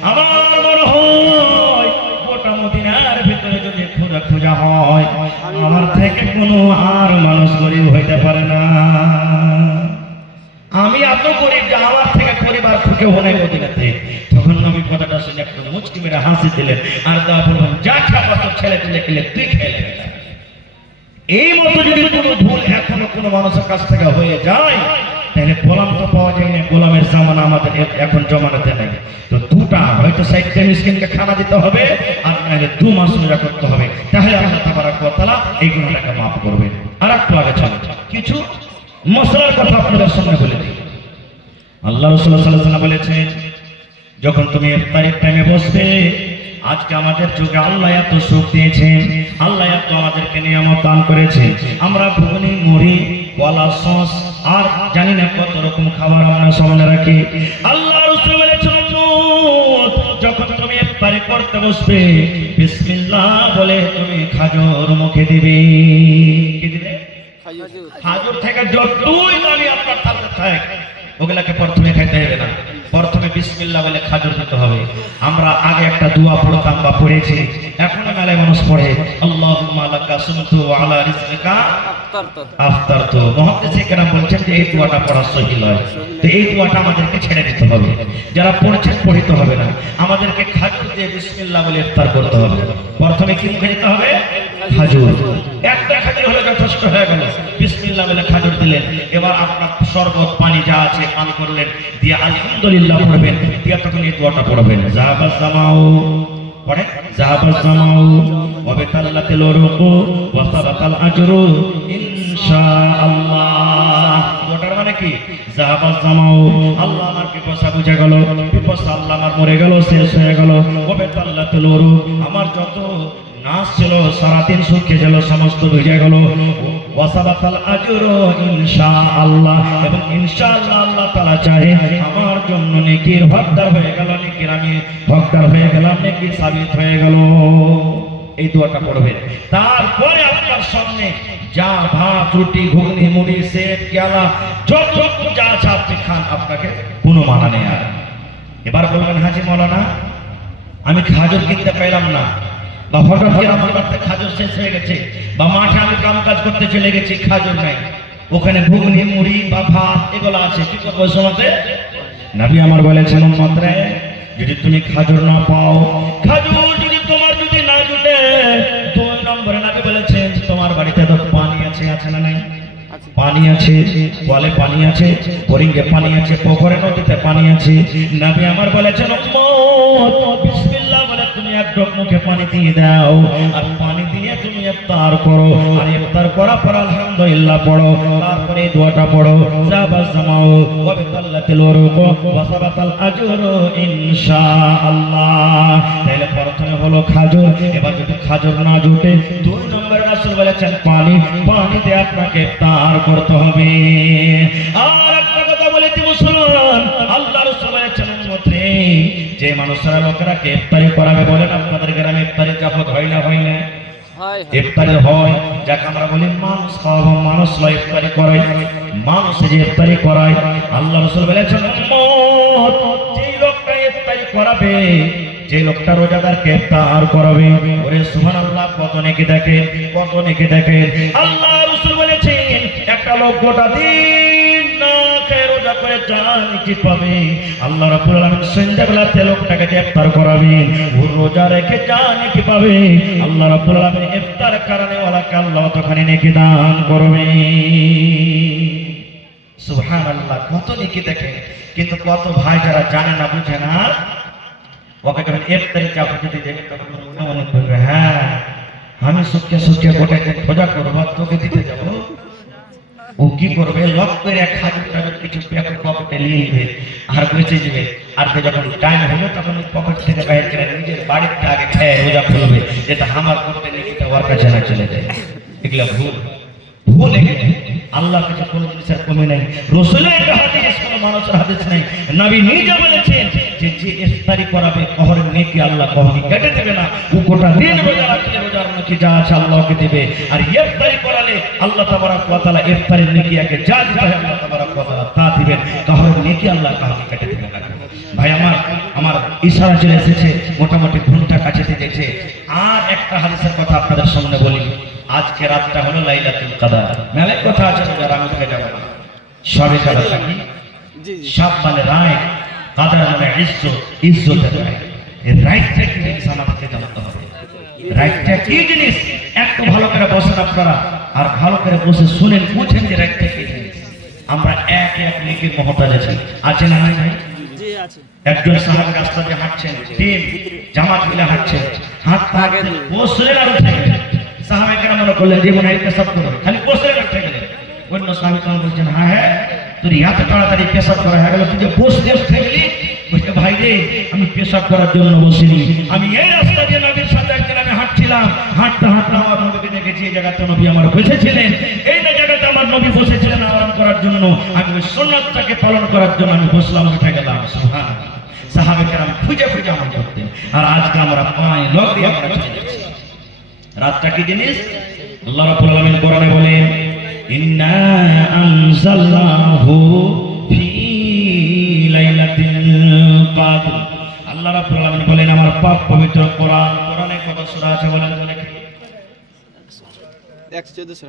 আমার মনে হয় গোটা মদিনার ভিতরে যদি খোঁজা হয়, আমার থেকে কোনো আর মানুষ গরিব হইতে পারে না। আমি এত গরিব যে আমার থেকে গরিব আর কেউ নেই মদিনাতে। তখন নবী কথাটা শুনে একটু মুচকি মেরে হাসি দিলেন আর দেওয়া বলবেন যা খাবার তোর ছেলে তুলে খেলে তুই খেলে। এই মতো যদি কোনো ভুল এখনো কোনো মানুষের কাছ থেকে হয়ে যায় তাহলে গোলাম তো পাওয়া যায় না, গোলামের জামানা আমাদের এখন জমানাতে নেই। তো দুটা হয়তো 60টা মিসকিনকে খানা দিতে হবে আর নাহলে 2 মাস রোজা করতে হবে, তাহলে আল্লাহ তাবারক ওয়া তাআলা এই গুনাহটাকে মাফ করবেন। আর একটু আগে চলে কিছু মশলার কথা আপনাদের সামনে বলে দিই। আল্লাহ রাসূল সাল্লাল্লাহু আলাইহি ওয়াসাল্লাম বলেছেন যখন তুমি ইফতারের টাইমে বসবে, আজকে আমাদের যুগে আল্লাহ এত সুখ দিয়েছেন, আল্লাহ এত আমাদেরকে নিয়ামত দান করেছেন, আমরা ঘুগনি মুড়ি কলা সস আর জানি না কত রকম খাবার আমরা সামনে রাখি। আল্লাহ রাসূল বলেছেন যখন তুমি ইফতারি করতে বসবে বিসমিল্লাহ বলে তুমি খাজর মুখে দিবে। কি দিবে? খাজর থেকে যতই দামি আপনার থাকতে থাকে ওগুলাকে প্রথমে খাইতে হবে না, প্রথমে বিসমিল্লাহ বলে খাজর দিতে হবে। আমরা আগে একটা দোয়া পড়তাম বা পড়েছি, এখনো মেলায় মানুষ পড়ে আল্লাহুম্মা লাকা সুমতু ওয়া আলা রিজকিকা আফতারতু। মুহাদ্দিসে কেরাম বলছেন যে এই দোয়াটা পড়া সহিহ নয়, তো এই দোয়াটা আমাদেরকে ছেড়ে দিতে হবে। যারা পড়ছেন পড়িতে হবে না, আমাদেরকে খাজর দিয়ে বিসমিল্লাহ বলে ইফতার করতে হবে। প্রথমে কি মুখে দিতে হবে? খাজর। একটা খাজর হলে যথেষ্ট হয়ে গেল, বিসমিল্লাহ বলে খাজর দিলেন। এবার আপনার শরবত পানি যা আছে পান করলেন, দিয়ে আলহামদুলিল্লাহ পড়বেন, দিয়ে তখন এই দোয়াটা পড়বেন যাহাবাজ জামাউ পড়ে যাহাবাজ জামাউ ওয়া বিতাল্লাতিল উরুকু ওয়া সাবাতাল আজরু ইনশাআল্লাহ। দোয়াটার মানে কি? যাহাবাজ জামাউ, আল্লাহ আমার পিপাসা বুঝে গেল, পিপাসা আল্লাহ আমার মরে গেল, শেষ হয়ে গেল। ওয়া বিতাল্লাতিল উরুক, আমার যত নাচ ছিল সারাদিন সুখে গেল, সমস্ত বুঝে গেল। ওয়াসাবাতাল আজরু ইনশাআল্লাহ, এবং ইনশাআল্লাহ আল্লাহ তাআলা চাহে আমার জন্য নেকির হকদার হয়ে গেল, নেকির আমি হকদার হয়ে গেলাম, নেকি সাবিত হয়ে গেল। এই দোয়াটা পড়বেন। তারপরে আপনার সামনে যা ভাত রুটি ঘুগনি মুড়ি সেব কেলা যত যা আছে আপনি খান, আপনাকে কোনো মানা নেই। আর এবার বলবেন হাজী মাওলানা আমি খাজর কিনতে পাইলাম না, বা হঠাৎ করে আমার কাছে খাজর শেষ হয়ে গেছে, বা মাঠে আমি কাম কাজ করতে চলে গেছি খাজর নাই, ওখানে ঘুগনি মুড়ি বা ভাত এগুলো আছে, কি করবো? সময়তে নবী আমার বলেছেন উম্মতরে যদি তুমি খাজর না পাও, খাজর যদি তোমার যদি না জুটে, 2 নম্বরে নবী বলেছেন তোমার বাড়িতে তো পানি আছে, আছে না নাই? পানি আছে, কলে পানি আছে, বোরিংয়ে পানি আছে, পুকুরে নদীতে পানি আছে। নবী আমার বলেছেন উম্মত বিসমিল্লাহ বলে তুমি এক ঢোক মুখে পানি দিয়ে দাও, আর পানি দিয়ে তুমি ইফতার করো, আর ইফতার করার পর আলহামদুলিল্লাহ পড়ো, তারপরে এই দোয়াটা পড়ো যাবাজ জামাউ ওয়া বিতাল্লাতিল উরুক ওয়া সাবাতাল আজরু ইনশাআল্লাহ। তাহলে প্রথমে হলো খাজর। এবার যদি খাজর না জুটে, 2 নম্বরে রাসূল বলেছেন পানি, পানিতে আপনাকে ইফতার করতে হবে। আর একটা কথা বলে দিই মুসলমান, আল্লাহ রাসূল বলেছেন উম্মতে যে মানুষরা লোকেরাকে ইফতারি করাবে, বলেন আপনাদের গ্রামে ইফতারি জাফত হয় না? হয় না? ইফতারি হয়, যাকে আমরা বলি মানুষ খাওয়াবো, মানুষ ইফতারি করাই, মানুষ যে ইফতারি করায়। আল্লাহ রাসূল বলেছেন উম্মত যে লোকটা ইফতারি করাবে, যে লোকটা রোজাদারকে ইফতার করাবে, ওরে সুবহানাল্লাহ কত নেকি দেখেন, কত নেকি দেখেন। আল্লাহ রাসূল বলেছেন একটা লোক গোটা দিন না খেয়ে রোজা করে জানি কি পাবে, আল্লাহ রাব্বুল আলামিন সন্ধ্যাবেলাতে লোকটাকে ইফতার করাবেন, ও রোজা রেখে জানি কি পাবে, আল্লাহ রাব্বুল আলামিন ইফতার কারণে ওয়ালাকে আল্লাহ তখনই নেকি দান করবে। সুবহানাল্লাহ কত নেকি দেখেন। কিন্তু কত ভাই যারা জানে না বুঝে না, ওকে যখন ইফতারি জাফত দিতে যাবে তখন মনে করবে হ্যাঁ আমি সুখে সুখে গোটা দিন রোজা করবো, তোকে দিতে যাবো। ও কি করবে? লক করে খাজর টাজর কিছু প্যাকেট পকেটে নিয়ে নেবে আর বেঁচে যাবে। আর যখন টাইম হলো তখন পকেট থেকে বাইরে করে নিজের বাড়িতে আগে খেয়ে রোজা খুলবে, যেটা আমার করতে নেই এটা ওর কাছে না চলে যায়। এগুলো ভুল, ভুল। আল্লাহর কাছে কোনো জিনিসের কমে নাই, রাসূলের হাদিস কোনো মানুষের হাদিস নাই। নবী নিজে বলেছেন যে যে ইফতারি করাবে কহরের নেকি আল্লাহ কখনো কেটে দেবে না, ও গোটা দিন রোজা রাখলে রোজার নেকি যা আছে আল্লাহকে দেবে। আর ইফতারি করালে আল্লাহ তাবারক ওয়া তাআলা ইফতারের নেকি আগে যা দিতে হয় আল্লাহ তাবারক ওয়া তাআলা তা দিবেন, কহরের নেকি আল্লাহ কখনো কেটে দেবে না। ভাই আমার ইশারা চলে এসেছে, মোটামুটি ঘন্টা কাছে দিয়েছে। আর একটা হাদিসের কথা আপনাদের সামনে বলি। আজকে রাতটা হলো লাইলাতুল কদর। মেলায় কথা আছে যারা আমি থেকে যাব না, সবে কদর থাকি, সব মানে রায়, কদর মানে ইজ্জত, ইজ্জতের রায়। এই রাইটটা কি জিনিস আমাদেরকে জানতে হবে। রাইটটা কি জিনিস একটু ভালো করে বসেন আপনারা, আর ভালো করে বসে শুনেন, বুঝেন যে রাইটটা কি জিনিস। আমরা এক এক নেকির মহতাজ আছি, আছে না নাই ভাই? একজন সাহাবী রাস্তা দিয়ে হাঁটছেন, টিম জামাত মিলে হাঁটছেন, হাত পাকে বসলেন আর উঠে গেলেন। সাহাবা কেরাম মনে করলেন যে মনে হয় পেশাব করবে, খালি বসলেন উঠে গেলেন। অন্য সাহাবী কেরাম বলছেন, হ্যাঁ হ্যাঁ তোর এত তাড়াতাড়ি পেশাব করা হয়ে গেল, তুই যে বসলে উঠে গেলি। বলছে, ভাই রে আমি পেশাব করার জন্য বসিনি, আমি এই রাস্তা দিয়ে নবীর সাথে একদিন আমি হাঁটছিলাম, হাঁটতে হাঁটতে আমার নবীকে দেখেছি, এই জায়গাতে নবী আমার বসেছিলেন, এই জায়গাতে আমার নবী বসেছিলেন আরাম করার জন্য, আমি ওই সুন্নাতটাকে পালন করার জন্য আমি বসলাম, উঠে গেলাম। সুবহানাল্লাহ। সাহাবে কেরাম খুঁজে খুঁজে আমল করতেন, আর আজকে আমরা পাই লোক দিয়ে আমরা চলে যাচ্ছি। রাতটা কি জিনিস? আল্লাহ রাব্বুল আলামিন কোরআনে বলেন, ইন্না আনজালনাহু ফি লাইলাতিল কদর। আল্লাহ রাব্বুল আলামিন বলেন আমার পাক পবিত্র কোরআন, কোরআনে কত সূরা আছে বলেন তো দেখি? 114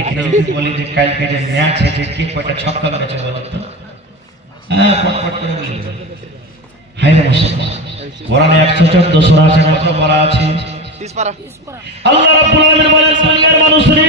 এখানে বলি যে কালকে যে ম্যাচ আছে কি কয়টা ছক্কা মেরেছে বলেন তো? হ্যাঁ পটপট করে বলি। হায় রে মুসলমান, কোরআনে 114 সূরা আছে, কত বলা আছে? 30 পারা। আল্লাহ রাব্বুল আলামিন বলেন, দুনিয়ার মানুষ রে,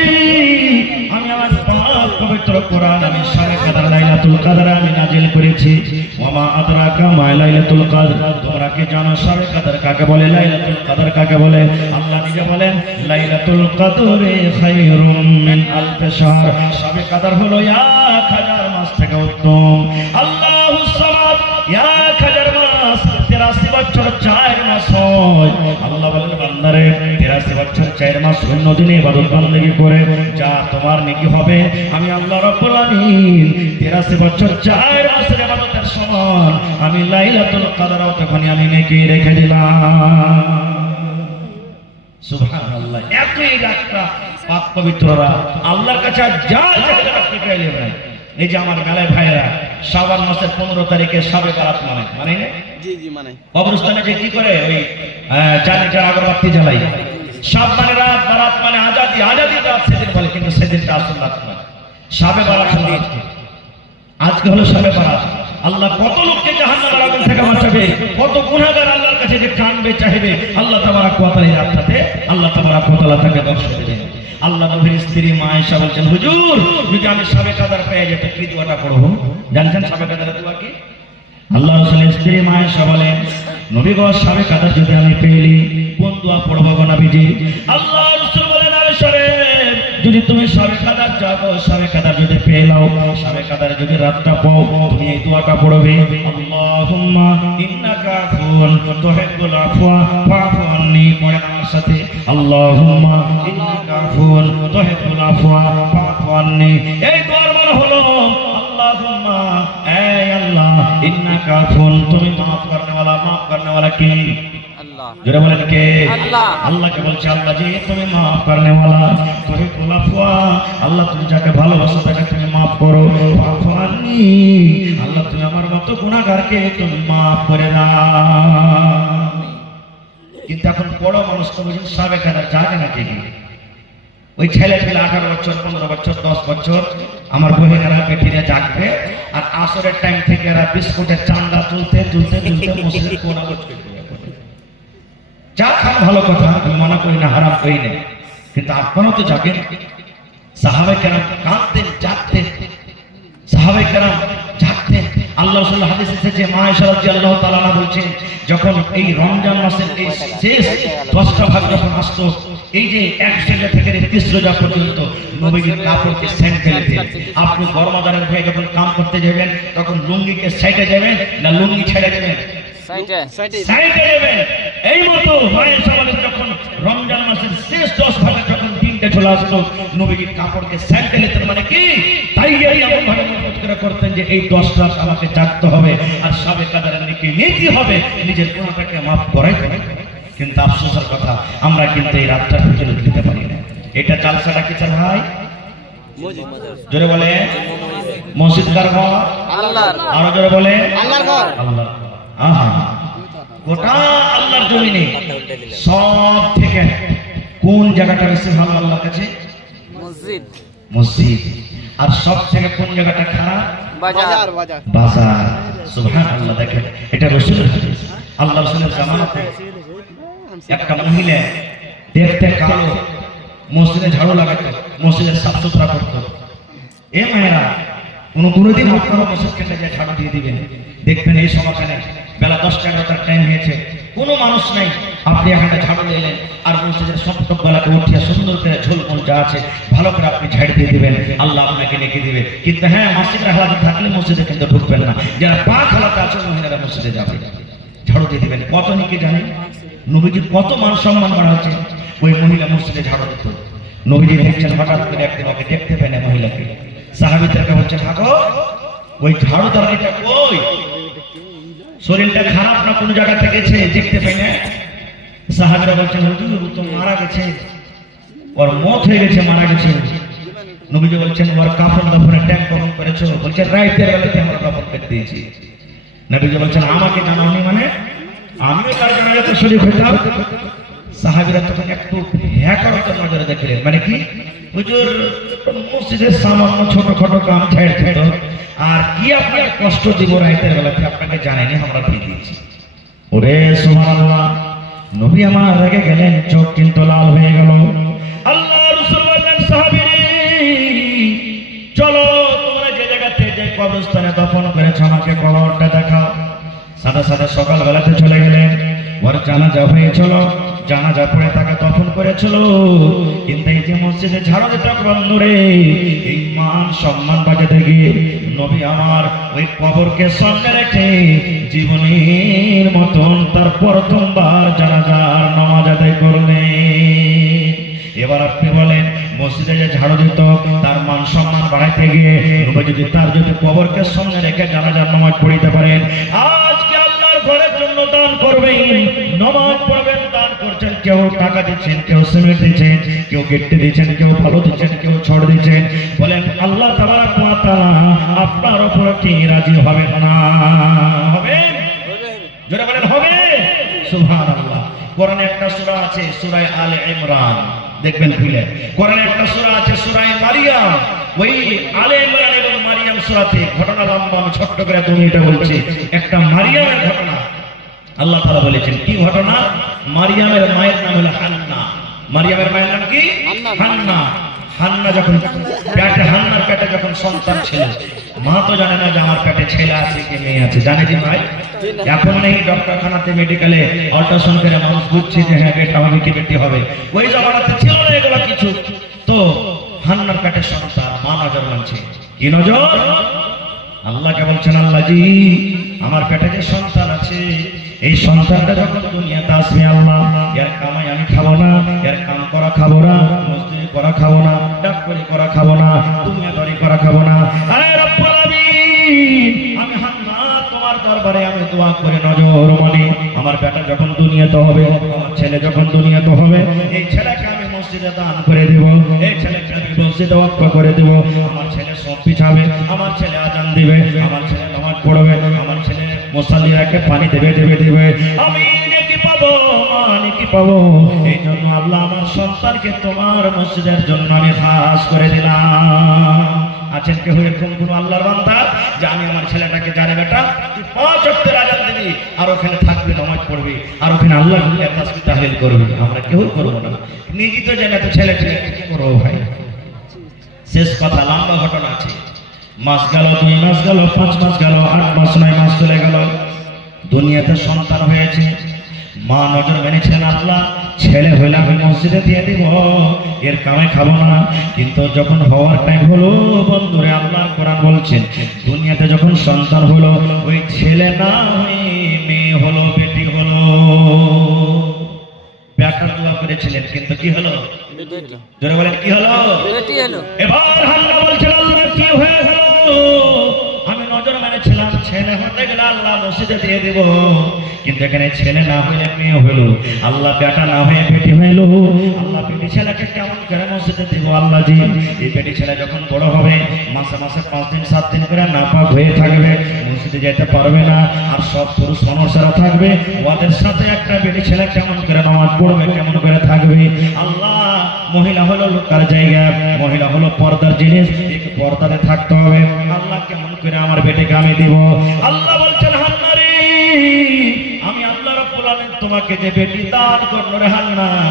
আমি আমার পাক পবিত্র কোরআন আমি শাবে কদর লাইলাতুল কদর আমি নাজিল করেছি। ওয়া মা আদরাকা মা লাইলাতুল কদর, তোমরা কি জানো শাবে কদর কাকে বলে, লাইলাতুল কদর কাকে বলে? আল্লাহ নিজে বলেন, লাইলাতুল কদরে খায়রুম মিন আলফ শাহর, শাবে কদর হলো 1000 মাস থেকে উত্তম। আল্লাহুস সামাদ, 1000 মাস 83 বছর 4 মাস হয়। আল্লাহ বলেন, বান্দারে 83 বছর 4 মাস শূন্য দিনে ইবাদত বندگی করে যা তোমার নেকি হবে, আমি আল্লাহ রাব্বুল আলামিন 83 বছর 4 মাসের ইবাদতের সমান আমি লাইলাতুল কদরও তখনই আমি নেকি রেখে দিলাম। সুবহানাল্লাহ। এত এই রাতটা পাক পবিত্ররা আল্লাহর কাছে যা চাইলে আপনি পেয়ে যাবেন। এই যে আমার গালে ভাইরা শাবান মাসের 15 তারিখে শাবে বারাত মানে না? জি জি মানে কবরস্থানে যে কি করে ওই চালিকা আগরবাতি জ্বালাই, শাবানের রাত, বারাত মানে আজাদি, আজাদির রাত সেদিন বলে, কিন্তু সেদিনটা আসল রাত নয়, শাবে বারাত হলো আজকে। আজকে হলো শাবে বারাত। আল্লাহ কত লোককে জাহান্নামের আগুন থেকে বাঁচাবে, কত গুনাহগার আল্লাহর কাছে যে কাঁদবে চাইবে, আল্লাহ তাবারক ওয়া তাআলা এই রাতটাতে আল্লাহ তাবারক ওয়া তাআলা তাকে দর্শন দেবেন। আল্লাহ নবীর স্ত্রী মা আয়েশা বলছেন, হুজুর যদি আমি শাবে কদর পেয়ে যেত কি দোয়াটা পড়ব? জানেন শাবে কদরের দোয়া কি? আল্লাহ রাসূলের স্ত্রী মা আয়েশা বলেন, নবী গো শাবে কদর যদি আমি পেলি কোন দোয়া পড়ব গো নবীজি? আল্লাহ রাসূল বলেন, আয়েশা রে যদি তুমি শাবে কদর যাও, শাবে কদর যদি পেয়ে নাও, শাবে কদর যদি রাতটা পাও, তুমি এই দোয়াটা পড়বে, আল্লাহুম্মা ইন্নাকা আফুন তুহিব্বুল আফওয়া ফা'ফু আন্নী। পড়ে আমার সাথে, আল্লাহুম্মা ইন্নাকা আফুন তুহিব্বুল আফওয়া ফা'ফু আন্নী। এই দোয়ার মানে হলো আল্লাহুম্মা, এই আল্লাহ, ইন্নাকা আফুন তুমি maaf করনে वाला কি? আল্লাহ। জোরে বলেন কে? আল্লাহ। আল্লাহকে বলছে, আল্লাহ জি তুমি maaf করনে वाला, তুহিব্বুল আফওয়া, আল্লাহ তুমি যাকে ভালোবাসো তাকে তুমি maaf করো, ফা'ফু আন্নী, আল্লাহ তুমি আমার মতো গুনাহগারকে তুমি maaf করে দাও। কিন্তু এখন বড় মানুষ তো বুঝুন শাবে কদর জানে না ঠিকই। ওই ছেলে পেলে 18 বছর 15 বছর 10 বছর আমার বহিনারা বেটিরা জাগবে, আর আসরের টাইম থেকে এরা বিস্কুটের চান্দা তুলতে তুলতে তুলতে মসজিদ কোনা বসবে। যা খান ভালো কথা, আমি মনে করি না, হারাম করি না, কিন্তু আপনারাও তো জাগেন। সাহাবায়ে কেরাম কাঁদতেন, জাগতেন, সাহাবায়ে কেরাম জাগতেন। আল্লাহ রাসূল হাদিসে এসেছে, মা আয়েশা রাদিয়াল্লাহু তাআলা আনহা বলছেন, যখন এই রমজান মাসের এই শেষ 10টা ভাগ যখন আসতো, এই যে 1 রোজা থেকে 30 রোজা পর্যন্ত নবীজির কাপড়কে সেন্ট ফেলতেন। আপনি গরমাদারের ভাই যখন কাম করতে যাবেন তখন লুঙ্গিকে সাইডে যাবেন না লুঙ্গি ছেড়ে যাবেন? সাইডে যাবেন। এই মতো আয়েশা বলেন, যখন রমজান মাসের শেষ 10 ভাগে যখন দিনটা চলে আসতো, নবীজির কাপড়কে সেন্ট ফেলতেন। মানে কি? তাই এমন ভাবে মুখরা করতেন যে এই 10 রাত আমাকে জাগতে হবে, আর শাবে কদরের নেকি নিতে হবে, নিজের গুনাহটাকে maaf করাই হবে। কিন্তু আফসোসের কথা, আমরা কিন্তু এই রাতটা ফজিলত দিতে পারি না। এটা জালসাটা কিসের ভাই? জোরে বলে মসজিদ কার ঘর? আল্লাহর। আরো জোরে বলে আল্লাহর ঘর। আল্লাহ। আহা, গোটা আল্লাহর জমিনে সব থেকে কোন জায়গাটা বেশি ভালো আল্লাহর কাছে? মসজিদ। মসজিদ। আর সব থেকে কোন জায়গাটা খারাপ? বাজার। বাজার। সুবহানাল্লাহ। দেখেন এটা রাসূলের হাদিস। আল্লাহ রাসূলের জামানাতে একটা মহিলা দেখতে কালো, মসজিদে ঝাড়ু লাগাতো, মসজিদের সাফ সুতরা করতো। এ মায়েরা কোনোদিন আপনারা মসজিদ কেটে যায় ঝাড়ু দিয়ে দিবেন, দেখবেন এই সময়খানে বেলা 10টা-11টার টাইম হয়েছে, কোনো মানুষ নাই, আপনি এখানে ঝাড়ু দিলেন আর মসজিদের সব বেলাকে উঠিয়ে সুন্দর করে ঝোলমোল যা আছে ভালো করে আপনি ঝাড়ু দিয়ে দিবেন, আল্লাহ আপনাকে লিখে দিবে। কিন্তু হ্যাঁ, মসজিদের হালাতে থাকলে মসজিদে কিন্তু ঢুকবেন না, যারা পাক হালাতে আছে মহিলারা মসজিদে যাবে, ঝাড়ু দিয়ে দিবেন। কত নাকি জানেন নবীজির কত মান সম্মান করা হচ্ছে, ওই মহিলা মসজিদে ঝাড়ু দিত। নবীজি দেখছেন হঠাৎ করে একদিন ওকে দেখতে পেলেন মহিলাকে, সাহাবীদেরকে বলছেন হাগো ওই ঝাড়ু দাঁড়িটা কই, শরীরটা খারাপ না কোনো জায়গা থেকে গেছে দেখতে পাই না। সাহাবীরা বলছেন হুজুর তো মারা গেছে, ওর মত হয়ে গেছে, মারা গেছে। নবীজি বলছেন ওর কাফন দাফনের ট্যাঙ্ক কখন করেছো? বলছেন রাইতের বেলাতে আমরা কাফন করে দিয়েছি। নবীজি বলছেন আমাকে জানাওনি মানে? আমিও তার জানাজাতে শরীক হইতাম। সাহাবীরা তখন একটু হ্যাকারতার নজরে দেখলেন, মানে কি হুজুর মসজিদের সামান্য ছোটখাটো কাম ছেড়ে দিত, আর কি আপনি কষ্ট দিব রাতের বেলাতে, আপনাকে জানেনি আমরা দিয়ে দিয়েছি। ওরে সুবহানাল্লাহ, নবী আমার রেগে গেলেন, চোখ কিন্তু লাল হয়ে গেল। আল্লাহ রাসূল বললেন সাহাবীরা চলো তোমরা যে জায়গাতে যে কবরস্থানে দফন করেছো আমাকে কবরটা দেখাও। সাদা সাদা সকাল বেলাতে চলে গেলেন, ওর জানাজা হয়েছিল, জানাজা পড়ে তাকে দফন করেছিল। কিন্তু এই যে মসজিদে ঝাড়ু দিতে বন্ধুরে, এই মান সম্মান বাজাতে গিয়ে নবী আমার ওই কবরকে সামনে রেখে জীবনের মতন তার প্রথমবার জানাজার নামাজ আদায় করলেন। এবার আপনি বলেন মসজিদে যে ঝাড়ু দিত তার মান সম্মান বাড়াইতে গিয়ে নবী যদি তার যদি কবরকে সামনে রেখে জানাজার নামাজ পড়িতে পারেন, আজকে আল্লাহর ঘরের জন্য দান করবেন, নামাজ পড়বেন, দান করছেন, কেউ টাকা দিচ্ছেন, কেউ সিমেন্ট দিচ্ছেন, কেউ গেটে দিচ্ছেন, কেউ ভালো দিচ্ছেন, কেউ ছড় দিচ্ছেন, বলেন আল্লাহ তাবারক ওয়া তাআলা আপনার উপর কি রাজি হবে না? হবে? জোরে বলেন হবে? সুবহানাল্লাহ। কোরআনে একটা সূরা আছে সূরা আলে ইমরান, দেখবেন খুলে। কোরআনে একটা সূরা আছে সূরা মারিয়াম, ওই আলে ইমরান এবং মারিয়াম সূরাতে ঘটনা লম্বা, আমি ছোট্ট করে 2 মিনিটে বলছি। একটা মারিয়ামের ঘটনা আল্লাহ তাআলা বলেছেন। কি ঘটনা? মারিয়ামের মায়ের নাম হলো হান্না। মারিয়ামের মায়ের নাম কি? হান্না। হান্না যখন পেটে, হান্নার পেটে যখন সন্তান ছিল, মা তো জানে না যে আমার পেটে ছেলে আছে কি মেয়ে আছে, জানে কি ভাই? এখন নেই ডক্টরখানাতে মেডিকেলে আল্ট্রাসাউন্ড করে মানুষ বুঝছে যে হ্যাঁ বেটা হবে কি বেটি হবে, ওই জামানাতে ছিল না এগুলো কিছু। তো হান্নার পেটে সন্তান, মা নজর মানছে। কি নজর? আল্লাহকে বলছেন আল্লাহ জি আমার পেটে যে সন্তান আছে, এই সন্তানটা যখন দুনিয়াতে আসবে আল্লাহ, এর কামাই আমি খাবো না, এর কাম করা খাবো না, মজদুরি করা খাবো না, ডাক্তারি করা খাবো না, দুনিয়াদারি করা খাবো না। আরে রব্বুল আলামিন, আমি হান্না তোমার দরবারে আমি দোয়া করে নজর মানে আমার বেটা যখন দুনিয়াতে হবে, আমার ছেলে যখন দুনিয়াতে হবে, এই ছেলেকে আমি মসজিদে দান করে দেব, এই ছেলেকে আমি মসজিদে ওয়াকফ করে দেব। আমার ছেলে সব পিছাবে, আমার ছেলে আজান দিবে, আমার ছেলে নামাজ পড়বে, আমার ছেলে মুসাল্লিরাকে পানি দেবে দেবে দেবে, আমি নেকি পাবো, নেকি পাবো। এই জন্য আল্লাহ আমার সন্তানকে তোমার মসজিদের জন্য আমি খাস করে দিলাম। আছেন কেউ এরকম কোন আল্লাহর বান্দা যে আমি আমার ছেলেটাকে জানে বেটা তুই 5 ওয়াক্তের আযান দিবি, আর ওখানে থাকবি, নামাজ পড়বি, আর ওখানে আল্লাহর তাসবিহ তাহলিল করবি? আমরা কেউ করবো না। নিজে তো জানে তো ছেলে কি করবো ভাই? শেষ কথা, লম্বা ঘটনা আছে। মাস গেল, 2 মাস গেল, 5 মাস গেল, 8 মাস 9 মাস চলে গেল, দুনিয়াতে সন্তান হয়েছে। মা নজর মেনেছিলেন আল্লাহ ছেলে হইলে আমি মসজিদে দিয়ে দিব, এর কামাই খাবো না। কিন্তু যখন হওয়ার টাইম হলো বন্ধুরে, আল্লাহ কোরআন বলছেন দুনিয়াতে যখন সন্তান হলো, ওই ছেলে না হয়ে মেয়ে হলো, বেটি হলো। বেটার দোয়া করেছিলেন কিন্তু কি হলো? জোরে বলেন কি হলো? বেটি হলো। এবার হান্না বলছেন আল্লাহ কি হয়ে গেল? আমি নজর মেনেছিলাম ছেলে হতে গেলে আল্লাহ মসজিদে দিয়ে দেব, কিন্তু এখানে ছেলে না হইলে মেয়ে হইলো, আল্লাহ বেটা না হয়ে বেটি হইলো। আল্লাহ বেটি ছেলেকে কেমন করে মসজিদে দিব? আল্লাহ জি এই বেটি ছেলে যখন বড় হবে, মাসে মাসে 5 দিন 7 দিন করে নাপাক হয়ে থাকবে, মসজিদে যেতে পারবে না, আর সব পুরুষ মানুষেরা থাকবে, ওদের সাথে একটা বেটি ছেলে কেমন করে নামাজ পড়বে, কেমন করে থাকবে? আল্লাহ মহিলা হলো লোকার জায়গা, মহিলা হলো পর্দার জিনিস, এক পর্দাতে থাকতে হবে। আল্লাহ কেমন করে আমার বেটিকে আমি দিব? আল্লাহ বলছেন হান্না রে, আমি আল্লাহ আলামিন তোমাকে যে বেটি দান করলো রে হান্নান,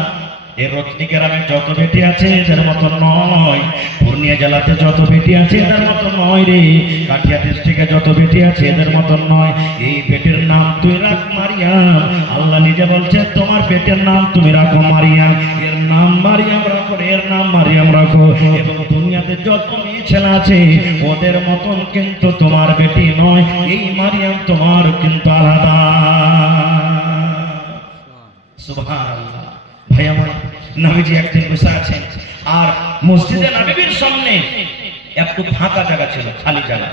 এই রত্নী গ্রামে যত বেটি আছে এদের মতো নয়, পূর্ণিয়া জেলাতে যত বেটি আছে এদের মতো নয় রে, কাঠিয়া ডিস্ট্রিক্টে যত বেটি আছে এদের মতো নয়। এই বেটির নাম তুই রাখ মারিয়াম। আল্লাহ নিজে বলছে তোমার বেটির নাম তুমি রাখো মারিয়াম, এর নাম মারিয়াম রাখো, এর নাম মারিয়াম রাখো। এবং দুনিয়াতে যত মেয়ে ছেলে আছে ওদের মতন কিন্তু তোমার বেটি নয়, এই মারিয়াম তোমার কিন্তু আলাদা। সুবহানাল্লাহ। ভাই আমার, নবীজি একদিন বসে আছেন আর মসজিদে নববীর সামনে একটু ফাঁকা জায়গা ছিল, খালি জায়গা।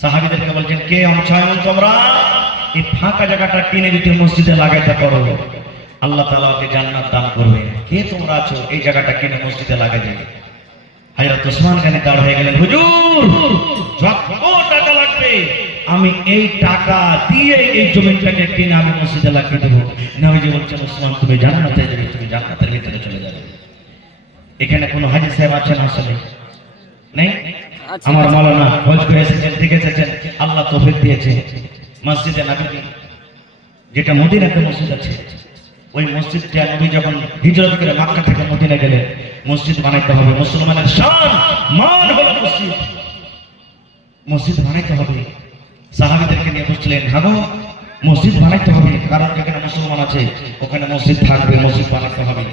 সাহাবীদেরকে বলছেন কে অংশগ্রহণ তোমরা এই ফাঁকা জায়গাটা কিনে দিতে মসজিদে লাগাইতে পারো, আল্লাহ তাআলা ওকে জান্নাত দান করবে। কে তোমরা আছো এই জায়গাটা কিনে মসজিদে লাগাই দেবে? হযরত ওসমান গনি দাঁড় হয়ে গেলেন, হুজুর যত টাকা লাগবে আমি এই টাকা দিয়ে এই জমিটাকে কিনে আমি মসজিদে লাগিয়ে দেবো। নবীজি বলছেন ওসমান তুমি জান্নাতে যাবে, তুমি জান্নাতের ভিতরে চলে যাবে। এখানে কোন হাজী সাহেব আছেন? আসলে নেই। আমার মাওলানা হজ করে এসেছেন, ঠিক এসেছেন, আল্লাহ তৌফিক দিয়েছে। মসজিদে নববী যেটা মদিনাতে মসজিদ আছে, ওই মসজিদটা নবী যখন হিজরত করে মক্কা থেকে মদিনা গেলেন, মসজিদ বানাইতে হবে। মুসলমানের শান মান হলো মসজিদ, মসজিদ বানাইতে হবে। সাহাবীদেরকে নিয়ে বসছিলেন, ভাগো মসজিদ বানাইতে হবে, কারণ যেখানে মুসলমান আছে ওখানে মসজিদ থাকবে, মসজিদ বানাইতে হবে।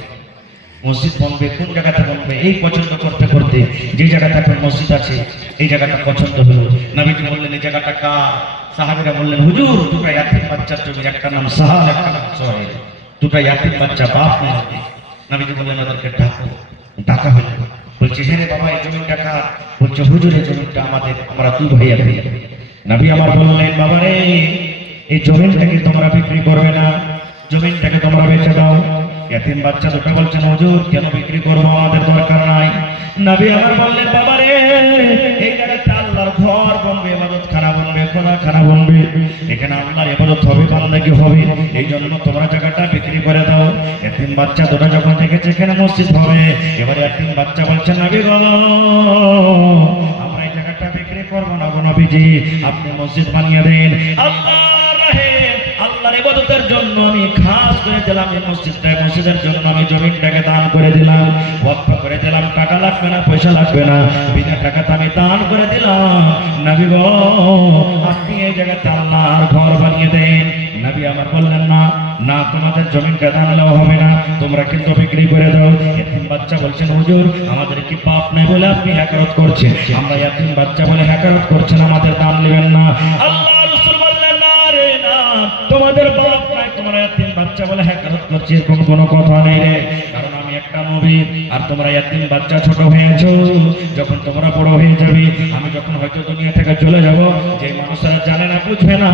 মসজিদ বনবে, কোন জায়গাটা বনবে এই পছন্দ করতে করতে যে জায়গাটা এখন মসজিদ আছে এই জায়গাটা পছন্দ হলো। নবীজি বললেন এই জায়গাটা কার? সাহাবীরা বললেন হুজুর দুটো ইয়াতীম বাচ্চার জমি, একটা নাম সাহাল একটা নাম সোহেল, দুটো ইয়াতীম বাচ্চা বাপ নেই। নবীজি বললেন ওদেরকে ডাকো। ডাকা হলো, বলছে হ্যাঁ রে বাবা এই জমিটা কার? বলছে হুজুর এই জমিটা আমাদের, আমরা দুই ভাইয়া ভাই। নবী আমার বললেন বাবা রে এই জমিটাকে তোমরা বিক্রি করবে না, জমিটাকে তোমরা বেচে দাও। ইয়াতীম বাচ্চা দুটো বলছেন হুজুর কেন বিক্রি করবো, আমাদের দরকার নাই। নবী আমার বললেন বাবা রে এই জায়গাটা আল্লাহর ঘর বনবে, ইবাদতখানা বনবে, খোলাখানা বনবে, এখানে আল্লাহর ইবাদত হবে, বান্দাগি হবে, এই জন্য তোমরা জায়গাটা বিক্রি করে দাও। ইয়াতীম বাচ্চা দুটো যখন দেখেছে এখানে মসজিদ হবে, এবারে ইয়াতীম বাচ্চা বলছেন নবী গো আমরা এই জায়গাটা বিক্রি করবো না গো নবীজি, আপনি মসজিদ বানিয়ে দেন। আল্লাহর রাহে আল্লাহর ইবাদতের জন্য আমি খাস করে দিলাম এই মসজিদটা, মসজিদের জন্য আমি জমিটাকে দান করে দিলাম, ওয়াকফ করে দিলাম, টাকা লাগবে না, পয়সা লাগবে না, বিনা টাকাতে আমি দান করে দিলাম। নবী গো আপনি এই জায়গাতে আল্লাহর ঘর বানিয়ে দেন। নবী আমার বললেন না না তোমাদের জমিটা দান দেওয়া হবে না, তোমরা কিন্তু বিক্রি করে দাও। ইয়াতীম বাচ্চা বলছেন হুজুর আমাদের কি পাপ নাই বলে আপনি হ্যাকারত করছেন? আমরা ইয়াতীম বাচ্চা বলে হ্যাকারত করছেন, আমাদের দান নেবেন না। আল্লাহ রাসূল বললেন না রে না, তোমাদের পাপ নাই, তোমরা ইয়াতীম বাচ্চা বলে হ্যাকারত করছো এরকম কোনো কথা নেই রে, কারণ আমি একটা নবী আর তোমরা ইয়াতীম বাচ্চা ছোট হয়েছো, যখন তোমরা বড় হয়ে যাবে, আমি যখন হয়তো দুনিয়া থেকে চলে যাব, যে মানুষরা জানে না বুঝবে না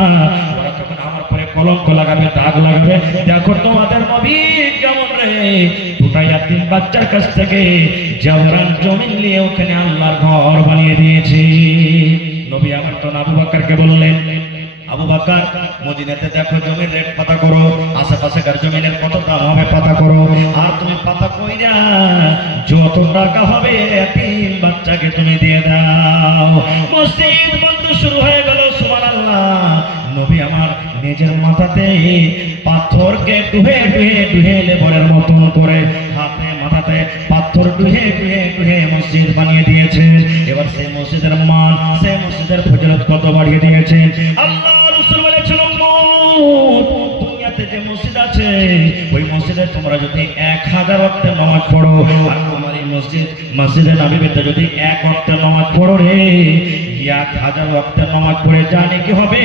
ওরা তখন আমার পরে কলঙ্ক লাগাবে, দাগ লাগাবে, দেখো তোমাদের নবী কেমন রে দুটা ইয়াতীম বাচ্চার কাছ থেকে জাবরান জমিন নিয়ে ওখানে আল্লাহর ঘর বানিয়ে দিয়েছে। নবী আমার তো আবু বকরকে বললেন আবু বকর মদিনাতে দেখো জমির রেট পাতা করো, আশেপাশেকার জমিনের কত দাম হবে পাতা করো, আর তুমি পাতা কইরা যত টাকা হবে ইয়াতীম বাচ্চাকে তুমি দিয়ে দাও। মসজিদ বন্ধ শুরু হয়ে গেল। সুবহানাল্লাহ। নবী আমার নিজের মাথাতে পাথরকে ডুহে ডুহে ডুহে লেবরের মতন করে হাতে মাথাতে পাথর ডুহে ডুহে ডুহে মসজিদ বানিয়ে দিয়েছেন। এবার সেই মসজিদের মান, সেই মসজিদের ফজিলত কত বাড়িয়ে দিয়েছেন। আল্লাহ রাসূল বলেছেন দুনিয়াতে যে মসজিদ আছে ওই মসজিদে তোমরা যদি 1000 ওয়াক্তের নামাজ পড়ো, আর তোমার এই মসজিদে নববীতে যদি 1 ওয়াক্তের নামাজ পড়ো রে, 1000 ওয়াক্তের নামাজ পড়ে জানে কি হবে?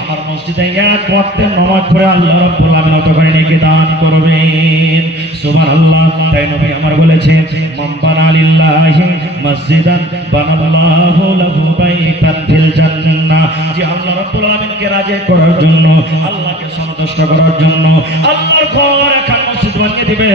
আমার মসজিদে 1 ওয়াক্তের নামাজ পড়ে আল্লাহ রাব্বুল আলামিন অত করে নেকি দান করবেন। সুবহানাল্লাহ। তাই নবী আমার বলেছেন মান বানা লিল্লাহি মসজিদান বানাল্লাহু লাহু বাইতান ফিল জান্নাহ, যে আল্লাহ রাব্বুল আলামিনকে রাজি করার জন্য, আল্লাহকে সন্তুষ্ট করার জন্য আল্লাহর ঘর এখন মসজিদ বানিয়ে দিবে,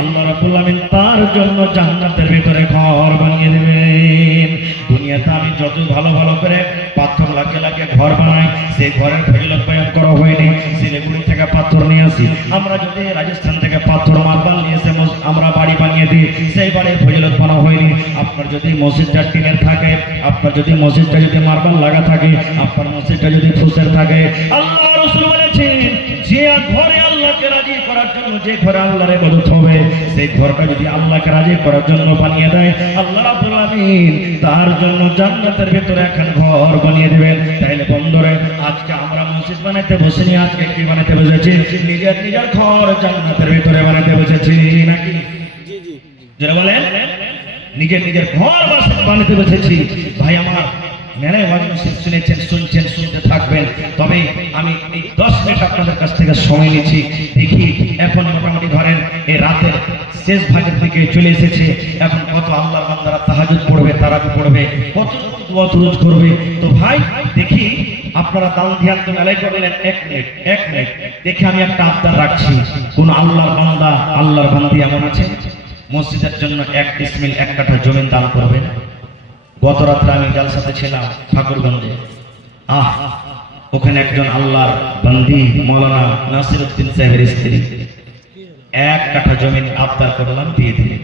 আল্লাহ রাব্বুল আলামিন তার জন্য জান্নাতের ভিতরে ঘর বানিয়ে দিবেন। দুনিয়াতে আমি যত ভালো ভালো করে পাথর লাগিয়ে লাগিয়ে ঘর বানাই, সেই ঘরের ফজিলত বয়ান করা হয়নি। শিলিগুড়ি থেকে পাথর নিয়ে আসি আমরা, যদি রাজস্থান থেকে পাথর মার্বেল নিয়ে এসে আমরা বাড়ি বানিয়ে দিই, সেই বাড়ির ফজিলত বানা হয়নি। আপনার যদি মসজিদটা টিনের থাকে, আপনার যদি মসজিদটা যদি মার্বেল লাগা থাকে, আপনার মসজিদটা যদি ফুসের থাকে, আল্লাহ রাসূল বলেছেন যে যে ঘরে আল্লাহকে রাজি করার জন্য, যে ঘরে আল্লাহর ইবাদত হবে, সেই ঘরটা যদি আল্লাহকে রাজি করার জন্য বানিয়ে দেয়, আল্লাহ রাব্বুল আলামিন তার জন্য জান্নাতের ভিতরে একখান ঘর বানিয়ে দিবেন। তাইলে বন্ধুরে, আজকে আমরা মসজিদ বানাইতে বসেনি, আজকে কি বানাইতে বসেছি? নিজের নিজের ঘর জান্নাতের ভিতরে বানাইতে বসেছি নাকি? যারা বলেন নিজের নিজের ঘর বানাইতে বসেছি। ভাই আমার, মেলায় শুনেছেন, শুনছেন, শুনতে থাকবেন। তবে আমি এই 10 মিনিট আপনাদের কাছ থেকে সময় নিচ্ছি। দেখি এখন মোটামুটি ধরেন এই রাতের শেষ ভাগের দিকে চলে এসেছে। এখন কত আল্লাহর বান্দারা তাহাজ্জুদ পড়বে, তারাবি পড়বে, কত দোয়া দরুদ করবে। তো ভাই দেখি আপনারা তাল ধ্যান তো মেলায় করলেন। 1 মিনিট দেখি আমি একটা আবদার রাখছি। কোন আল্লাহর বান্দা, আল্লাহর বান্দি এমন আছে মসজিদের জন্য 1 ডিসমিল 1 কাঠা জমি দান করবেন? গত রাত্রে আমি জালসাতে ছিলাম ঠাকুরগঞ্জে। ওখানে একজন আল্লাহর বান্দি মৌলানা নাসিরউদ্দিন সাহেবের স্ত্রী 1 কাঠা জমি আবদার করলাম, দিয়ে দিলেন।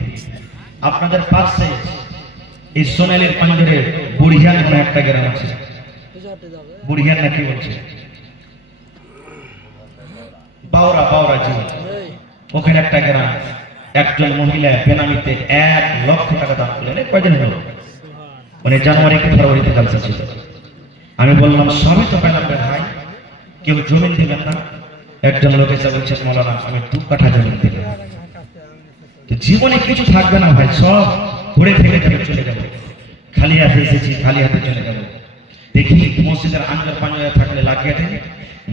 আপনাদের পাশে এই সোনালীর পাঞ্জরে বুড়িয়ান নামে একটা গ্রাম আছে, বুড়িয়ান নাকি বলছে, বাউরা জি, ওখানে একটা গ্রাম, একজন মহিলা বেনামিতে 1 লক্ষ টাকা দান করলেন। কয়দিন হলো? মানে জানুয়ারি কি ফেব্রুয়ারিতে জালসা ছিল। আমি বললাম সবই তো পেলাম ভাই, কেউ জমিন দিবেন না? একজন লোক এসে বলছেন, মৌলানা আমি 2 কাঠা জমিন দিলাম। তো জীবনে কিছু থাকবে না ভাই, সব ঘুরে ফেলে চলে যাবে। খালি হাতে এসেছি, খালি হাতে চলে যাবো। দেখি মসজিদের আঞ্জার পাঞ্জারে থাকলে লাগিয়ে দেন,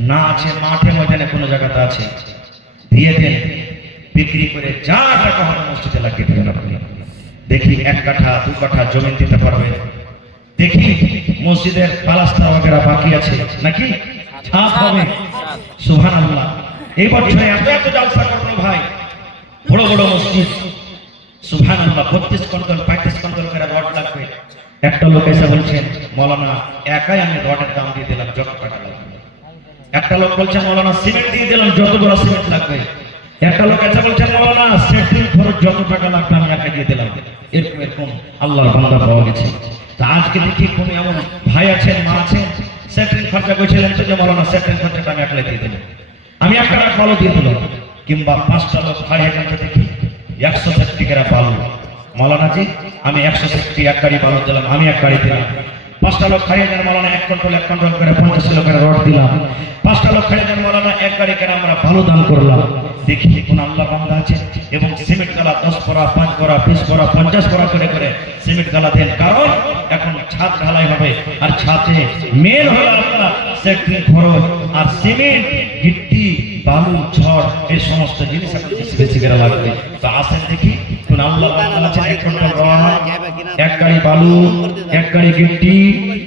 না আছে মাঠে ময়দানে কোনো জায়গাতে আছে দিয়ে দেন, বিক্রি করে যা টাকা হবে মসজিদে লাগিয়ে দেবেন আপনি। দেখি 1 কাঠা 2 কাঠা জমি দিতে পারবেন। দেখি মসজিদের প্লাস্টার वगैरह বাকি আছে নাকি, ছাদ হবে। সুবহানাল্লাহ, এই বছরে এত জালসা করবেন ভাই, বড় বড় মসজিদ। সুবহানাল্লাহ, 32 কুইন্টাল 35 কুইন্টাল করে রড লাগবে। একটা লোক এসে বলছেন, মৌলানা একাই আমি রডের দাম দিয়ে দিলাম, যত টাকা লাগবে। একটা লোক বলছেন, মৌলানা সিমেন্ট দিয়ে দিলাম, যত বড় সিমেন্ট লাগবে। একটা লোক এসে বলছেন, মৌলানা সেটিং খরচ যত টাকা লাগবে আমি একা দিয়ে দিলাম। এরকম আল্লাহর বান্দা পাওয়া গেছে। তা আজকে দেখি কোন এমন ভাই আছেন, মা আছেন, সেটিং খরচা করেছিলেন তো যে মৌলানা সেটিং খরচাটা আমি একলাই দিয়ে দিলাম, আমি একটা বালু দিয়ে দিলাম। কিংবা 5টা লোক ভাই এখান থেকে দেখি 160 টাকা বালু, মৌলানা জি আমি 160 এক গাড়ি বালু দিলাম, আমি এক গাড়ি দিলাম। 5টা লোক খাইয়ে দেন, মৌলানা 1 কুইন্টাল করে 50 কিলো করে রড দিলাম। 5টা লোক খাইয়ে দেন, মৌলানা এক গাড়ি করে আমরা বালু দান করলাম। দেখি কোন আল্লাহ বান্দা আছে এবং সিমেন্ট গালা 10 পরা 5 পরা 20 পরা 50 পরা করে সিমেন্ট গালা দেন। কারণ এখন ছাদ ঢালাই হবে, আর ছাদে মেন হলো আপনার সেটিং খরচ, আর সিমেন্ট গিট্টি বালু ঝড় এই সমস্ত জিনিস আপনি বেশি করে লাগবে। তো আসেন দেখি কোন আল্লাহ বান্দা আছে 1 কুইন্টাল রড, 1 গাড়ি বালু, 1 গাড়ি গিট্টি,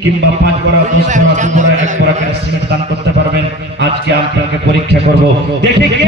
কিংবা 5 পরা 10 পরা 2 পরা 1 পরা করে সিমেন্ট দান করতে পারবেন। আজকে আপনাকে পরীক্ষা করব, দেখি কে